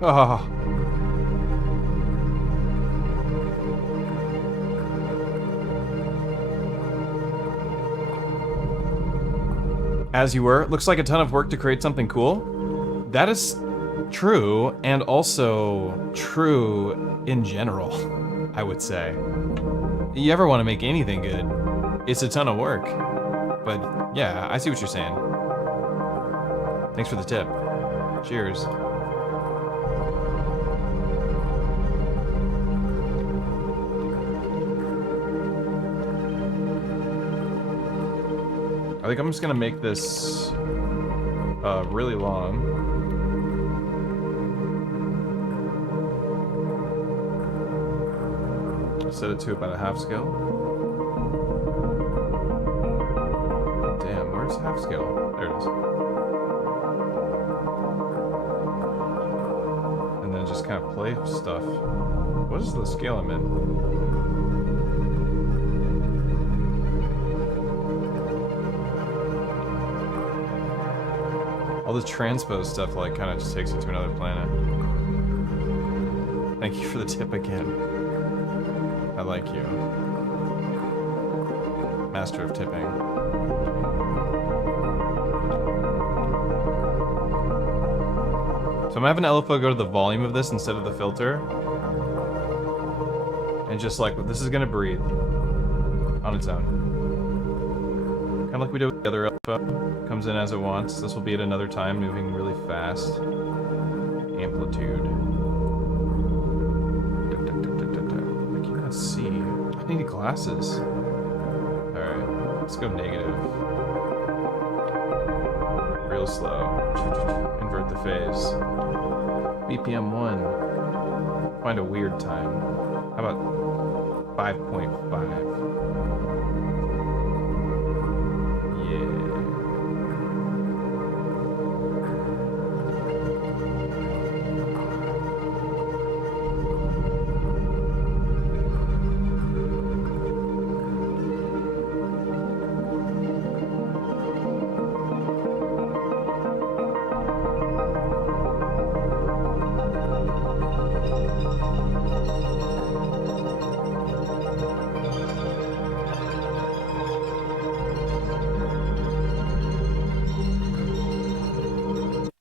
Oh. As you were. Looks like a ton of work to create something cool. That is true, and also true in general, I would say. You ever want to make anything good, it's a ton of work. But yeah, I see what you're saying. Thanks for the tip. Cheers. I think I'm just gonna make this really long. Set it to about a half scale. Damn, where's half scale? There it is. And then just kind of play stuff. What is the scale I'm in? All the transpose stuff like kind of just takes you to another planet. Thank you for the tip again. I like you. Master of tipping. So I'm having LFO go to the volume of this instead of the filter. And just like, this is gonna breathe on its own. Kind of like we did with the other LFO. Comes in as it wants. This will be at another time, moving really fast. Amplitude. I cannot see. I need glasses. Alright, let's go negative. Real slow. Invert the phase. BPM 1. Find a weird time. How about 5.5?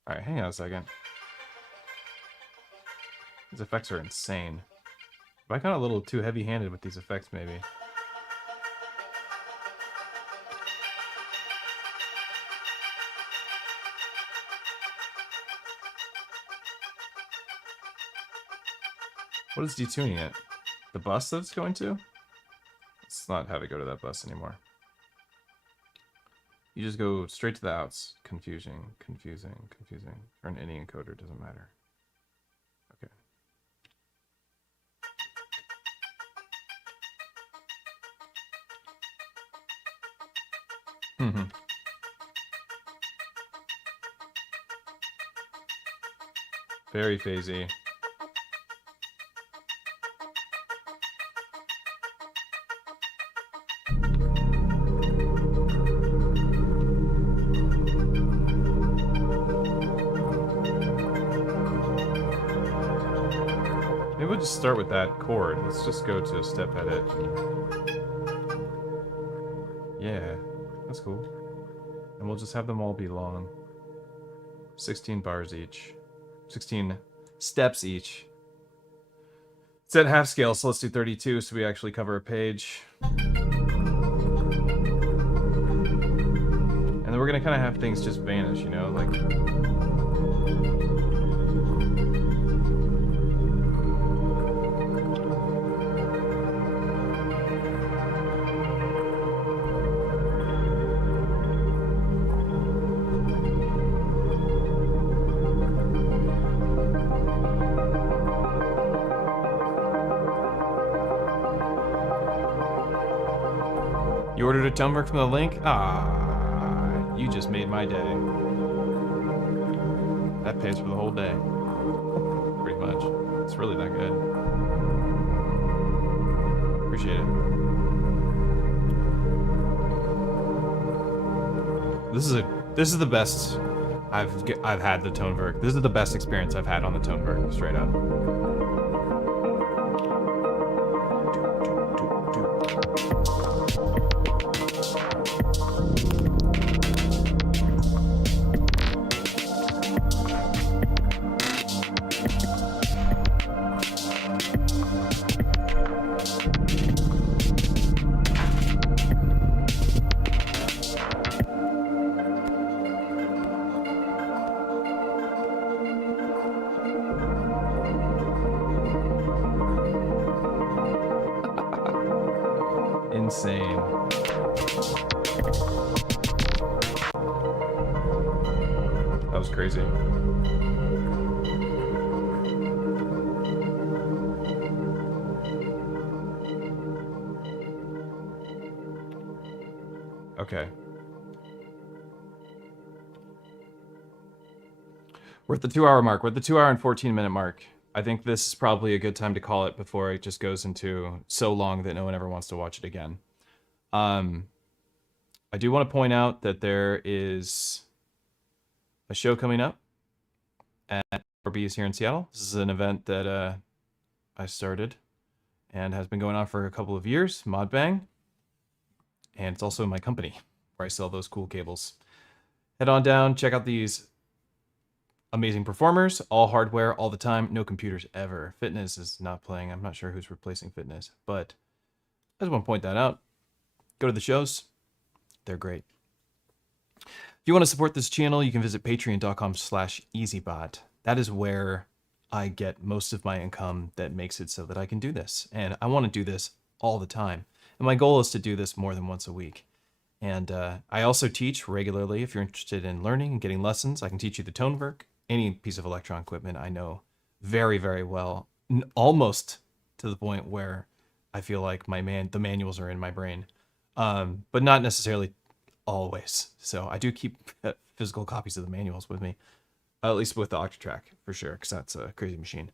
Alright, hang on a second. These effects are insane. I got a little too heavy-handed with these effects, maybe. What is detuning it? The bus that it's going to? Let's not have it go to that bus anymore. You just go straight to the outs. Confusing, confusing, confusing. Or an any encoder, doesn't matter. Okay. Very phasey. We'll just start with that chord. Let's just go to step edit. Yeah, that's cool. And we'll just have them all be long. 16 bars each. 16 steps each. It's at half scale, so let's do 32 so we actually cover a page. And then we're gonna kind of have things just vanish, you know, like... You ordered a Tonverk from the link? Ah, you just made my day. That pays for the whole day. Pretty much. It's really that good. Appreciate it. This is the best I've had the Tonverk. This is the best experience I've had on the Tonverk, straight up. Insane. That was crazy. Okay. We're at the 2-hour mark. We're at the 2-hour and 14-minute mark. I think this is probably a good time to call it before it just goes into so long that no one ever wants to watch it again. I do want to point out that there is a show coming up at RB's here in Seattle. This is an event that I started and has been going on for a couple of years, Modbang. And it's also my company where I sell those cool cables. Head on down, check out these amazing performers, all hardware, all the time, no computers ever. Fitness is not playing. I'm not sure who's replacing Fitness, but I just want to point that out. Go to the shows. They're great. If you want to support this channel, you can visit patreon.com/EZBOT. That is where I get most of my income that makes it so that I can do this. And I want to do this all the time. And my goal is to do this more than once a week. And I also teach regularly. If you're interested in learning and getting lessons, I can teach you the Tonverk, any piece of Elektron equipment I know very, very well, almost to the point where I feel like the manuals are in my brain, but not necessarily always. So I do keep physical copies of the manuals with me, at least with the Octatrack for sure, because that's a crazy machine.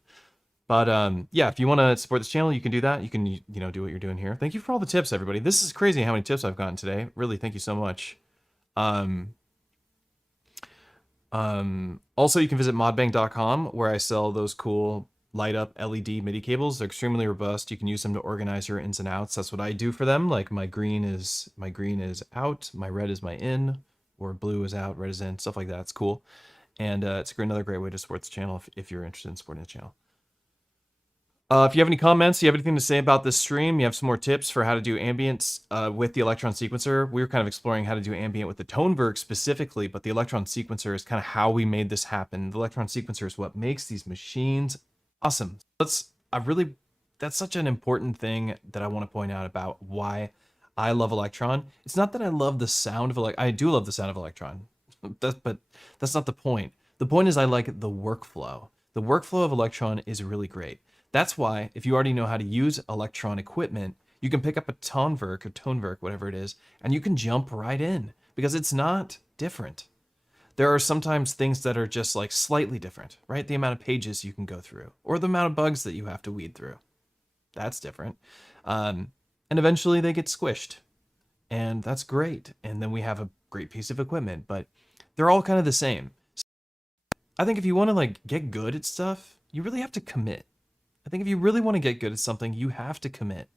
But yeah, if you want to support this channel, you can do that. You can, do what you're doing here. Thank you for all the tips, everybody. This is crazy how many tips I've gotten today. Really, thank you so much. Also, you can visit modbang.com where I sell those cool light up LED MIDI cables. They're extremely robust. You can use them to organize your ins and outs. That's what I do for them. Like my green is out, my red is my in, or blue is out, red is in, stuff like that. It's cool. And it's another great way to support the channel if you're interested in supporting the channel. If you have any comments, you have anything to say about this stream, you have some more tips for how to do ambience with the Elektron sequencer. We were kind of exploring how to do ambient with the Tonverk specifically, but the Elektron sequencer is kind of how we made this happen. The Elektron sequencer is what makes these machines awesome. That's such an important thing that I want to point out about why I love Elektron. It's not that I love the sound of Elektron. I do love the sound of Elektron, but that's not the point. The point is I like the workflow. The workflow of Elektron is really great. That's why, if you already know how to use Elektron equipment, you can pick up a Tonverk or Tonverk, whatever it is, and you can jump right in because it's not different. There are sometimes things that are just like slightly different, right? The amount of pages you can go through or the amount of bugs that you have to weed through. That's different. And eventually they get squished and that's great. And then we have a great piece of equipment, but they're all kind of the same. So I think if you want to like get good at stuff, you really have to commit. I think if you really want to get good at something, you have to commit.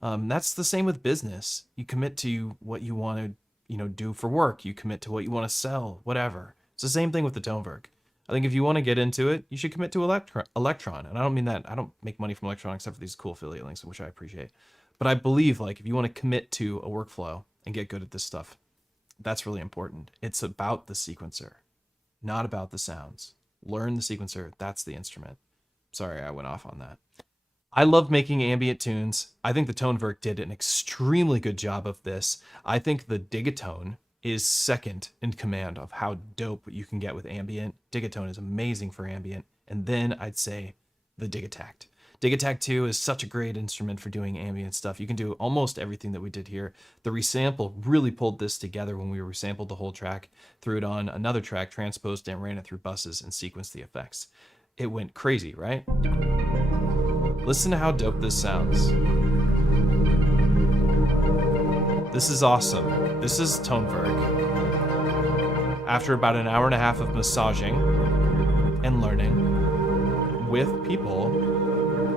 That's the same with business. You commit to what you want to, do for work. You commit to what you want to sell, whatever. It's the same thing with the Tonverk. I think if you want to get into it, you should commit to Elektron. And I don't mean that. I don't make money from Elektron except for these cool affiliate links, which I appreciate. But I believe like if you want to commit to a workflow and get good at this stuff, that's really important. It's about the sequencer, not about the sounds. Learn the sequencer. That's the instrument. Sorry, I went off on that. I love making ambient tunes. I think the Tonverk did an extremely good job of this. I think the Digitone is second in command of how dope you can get with ambient. Digitone is amazing for ambient. And then I'd say the Digitakt. Digitakt 2 is such a great instrument for doing ambient stuff. You can do almost everything that we did here. The resample really pulled this together when we resampled the whole track, threw it on another track, transposed and ran it through buses and sequenced the effects. It went crazy, right? Listen to how dope this sounds. This is awesome. This is Tonverk. after about an hour and a half of massaging and learning with people.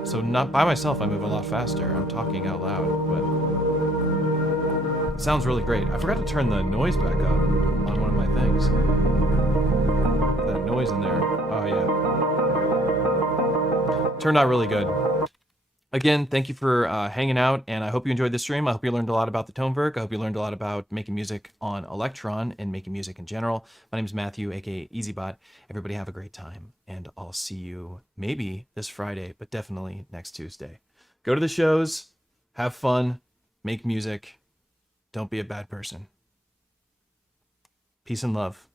So not by myself, I move a lot faster. I'm talking out loud, but it sounds really great. I forgot to turn the noise back up on one of my things. That noise in there. Oh yeah. Turned out really good. Again, thank you for hanging out, and I hope you enjoyed this stream. I hope you learned a lot about the Tonverk. I hope you learned a lot about making music on Elektron and making music in general. My name is Matthew, aka EZBOT. Everybody have a great time, and I'll see you maybe this Friday, but definitely next Tuesday. Go to the shows, have fun, make music. Don't be a bad person. Peace and love.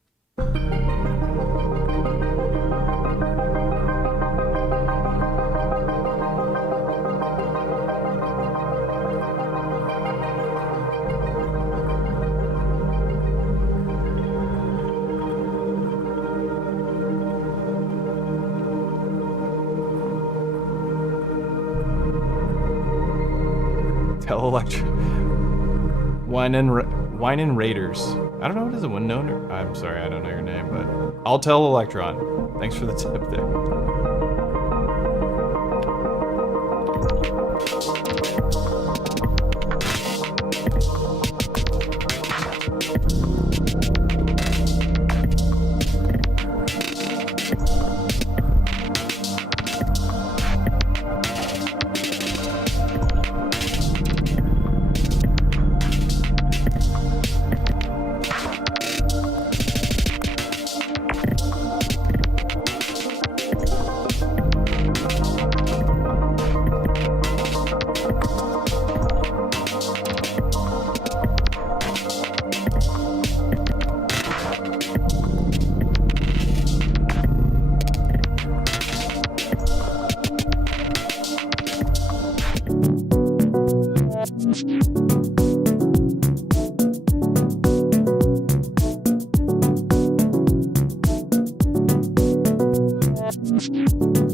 Tell Elektron. Wine and Raiders. I don't know what is a unknown. I'm sorry, I don't know your name, but I'll tell Elektron. Thanks for the tip there. You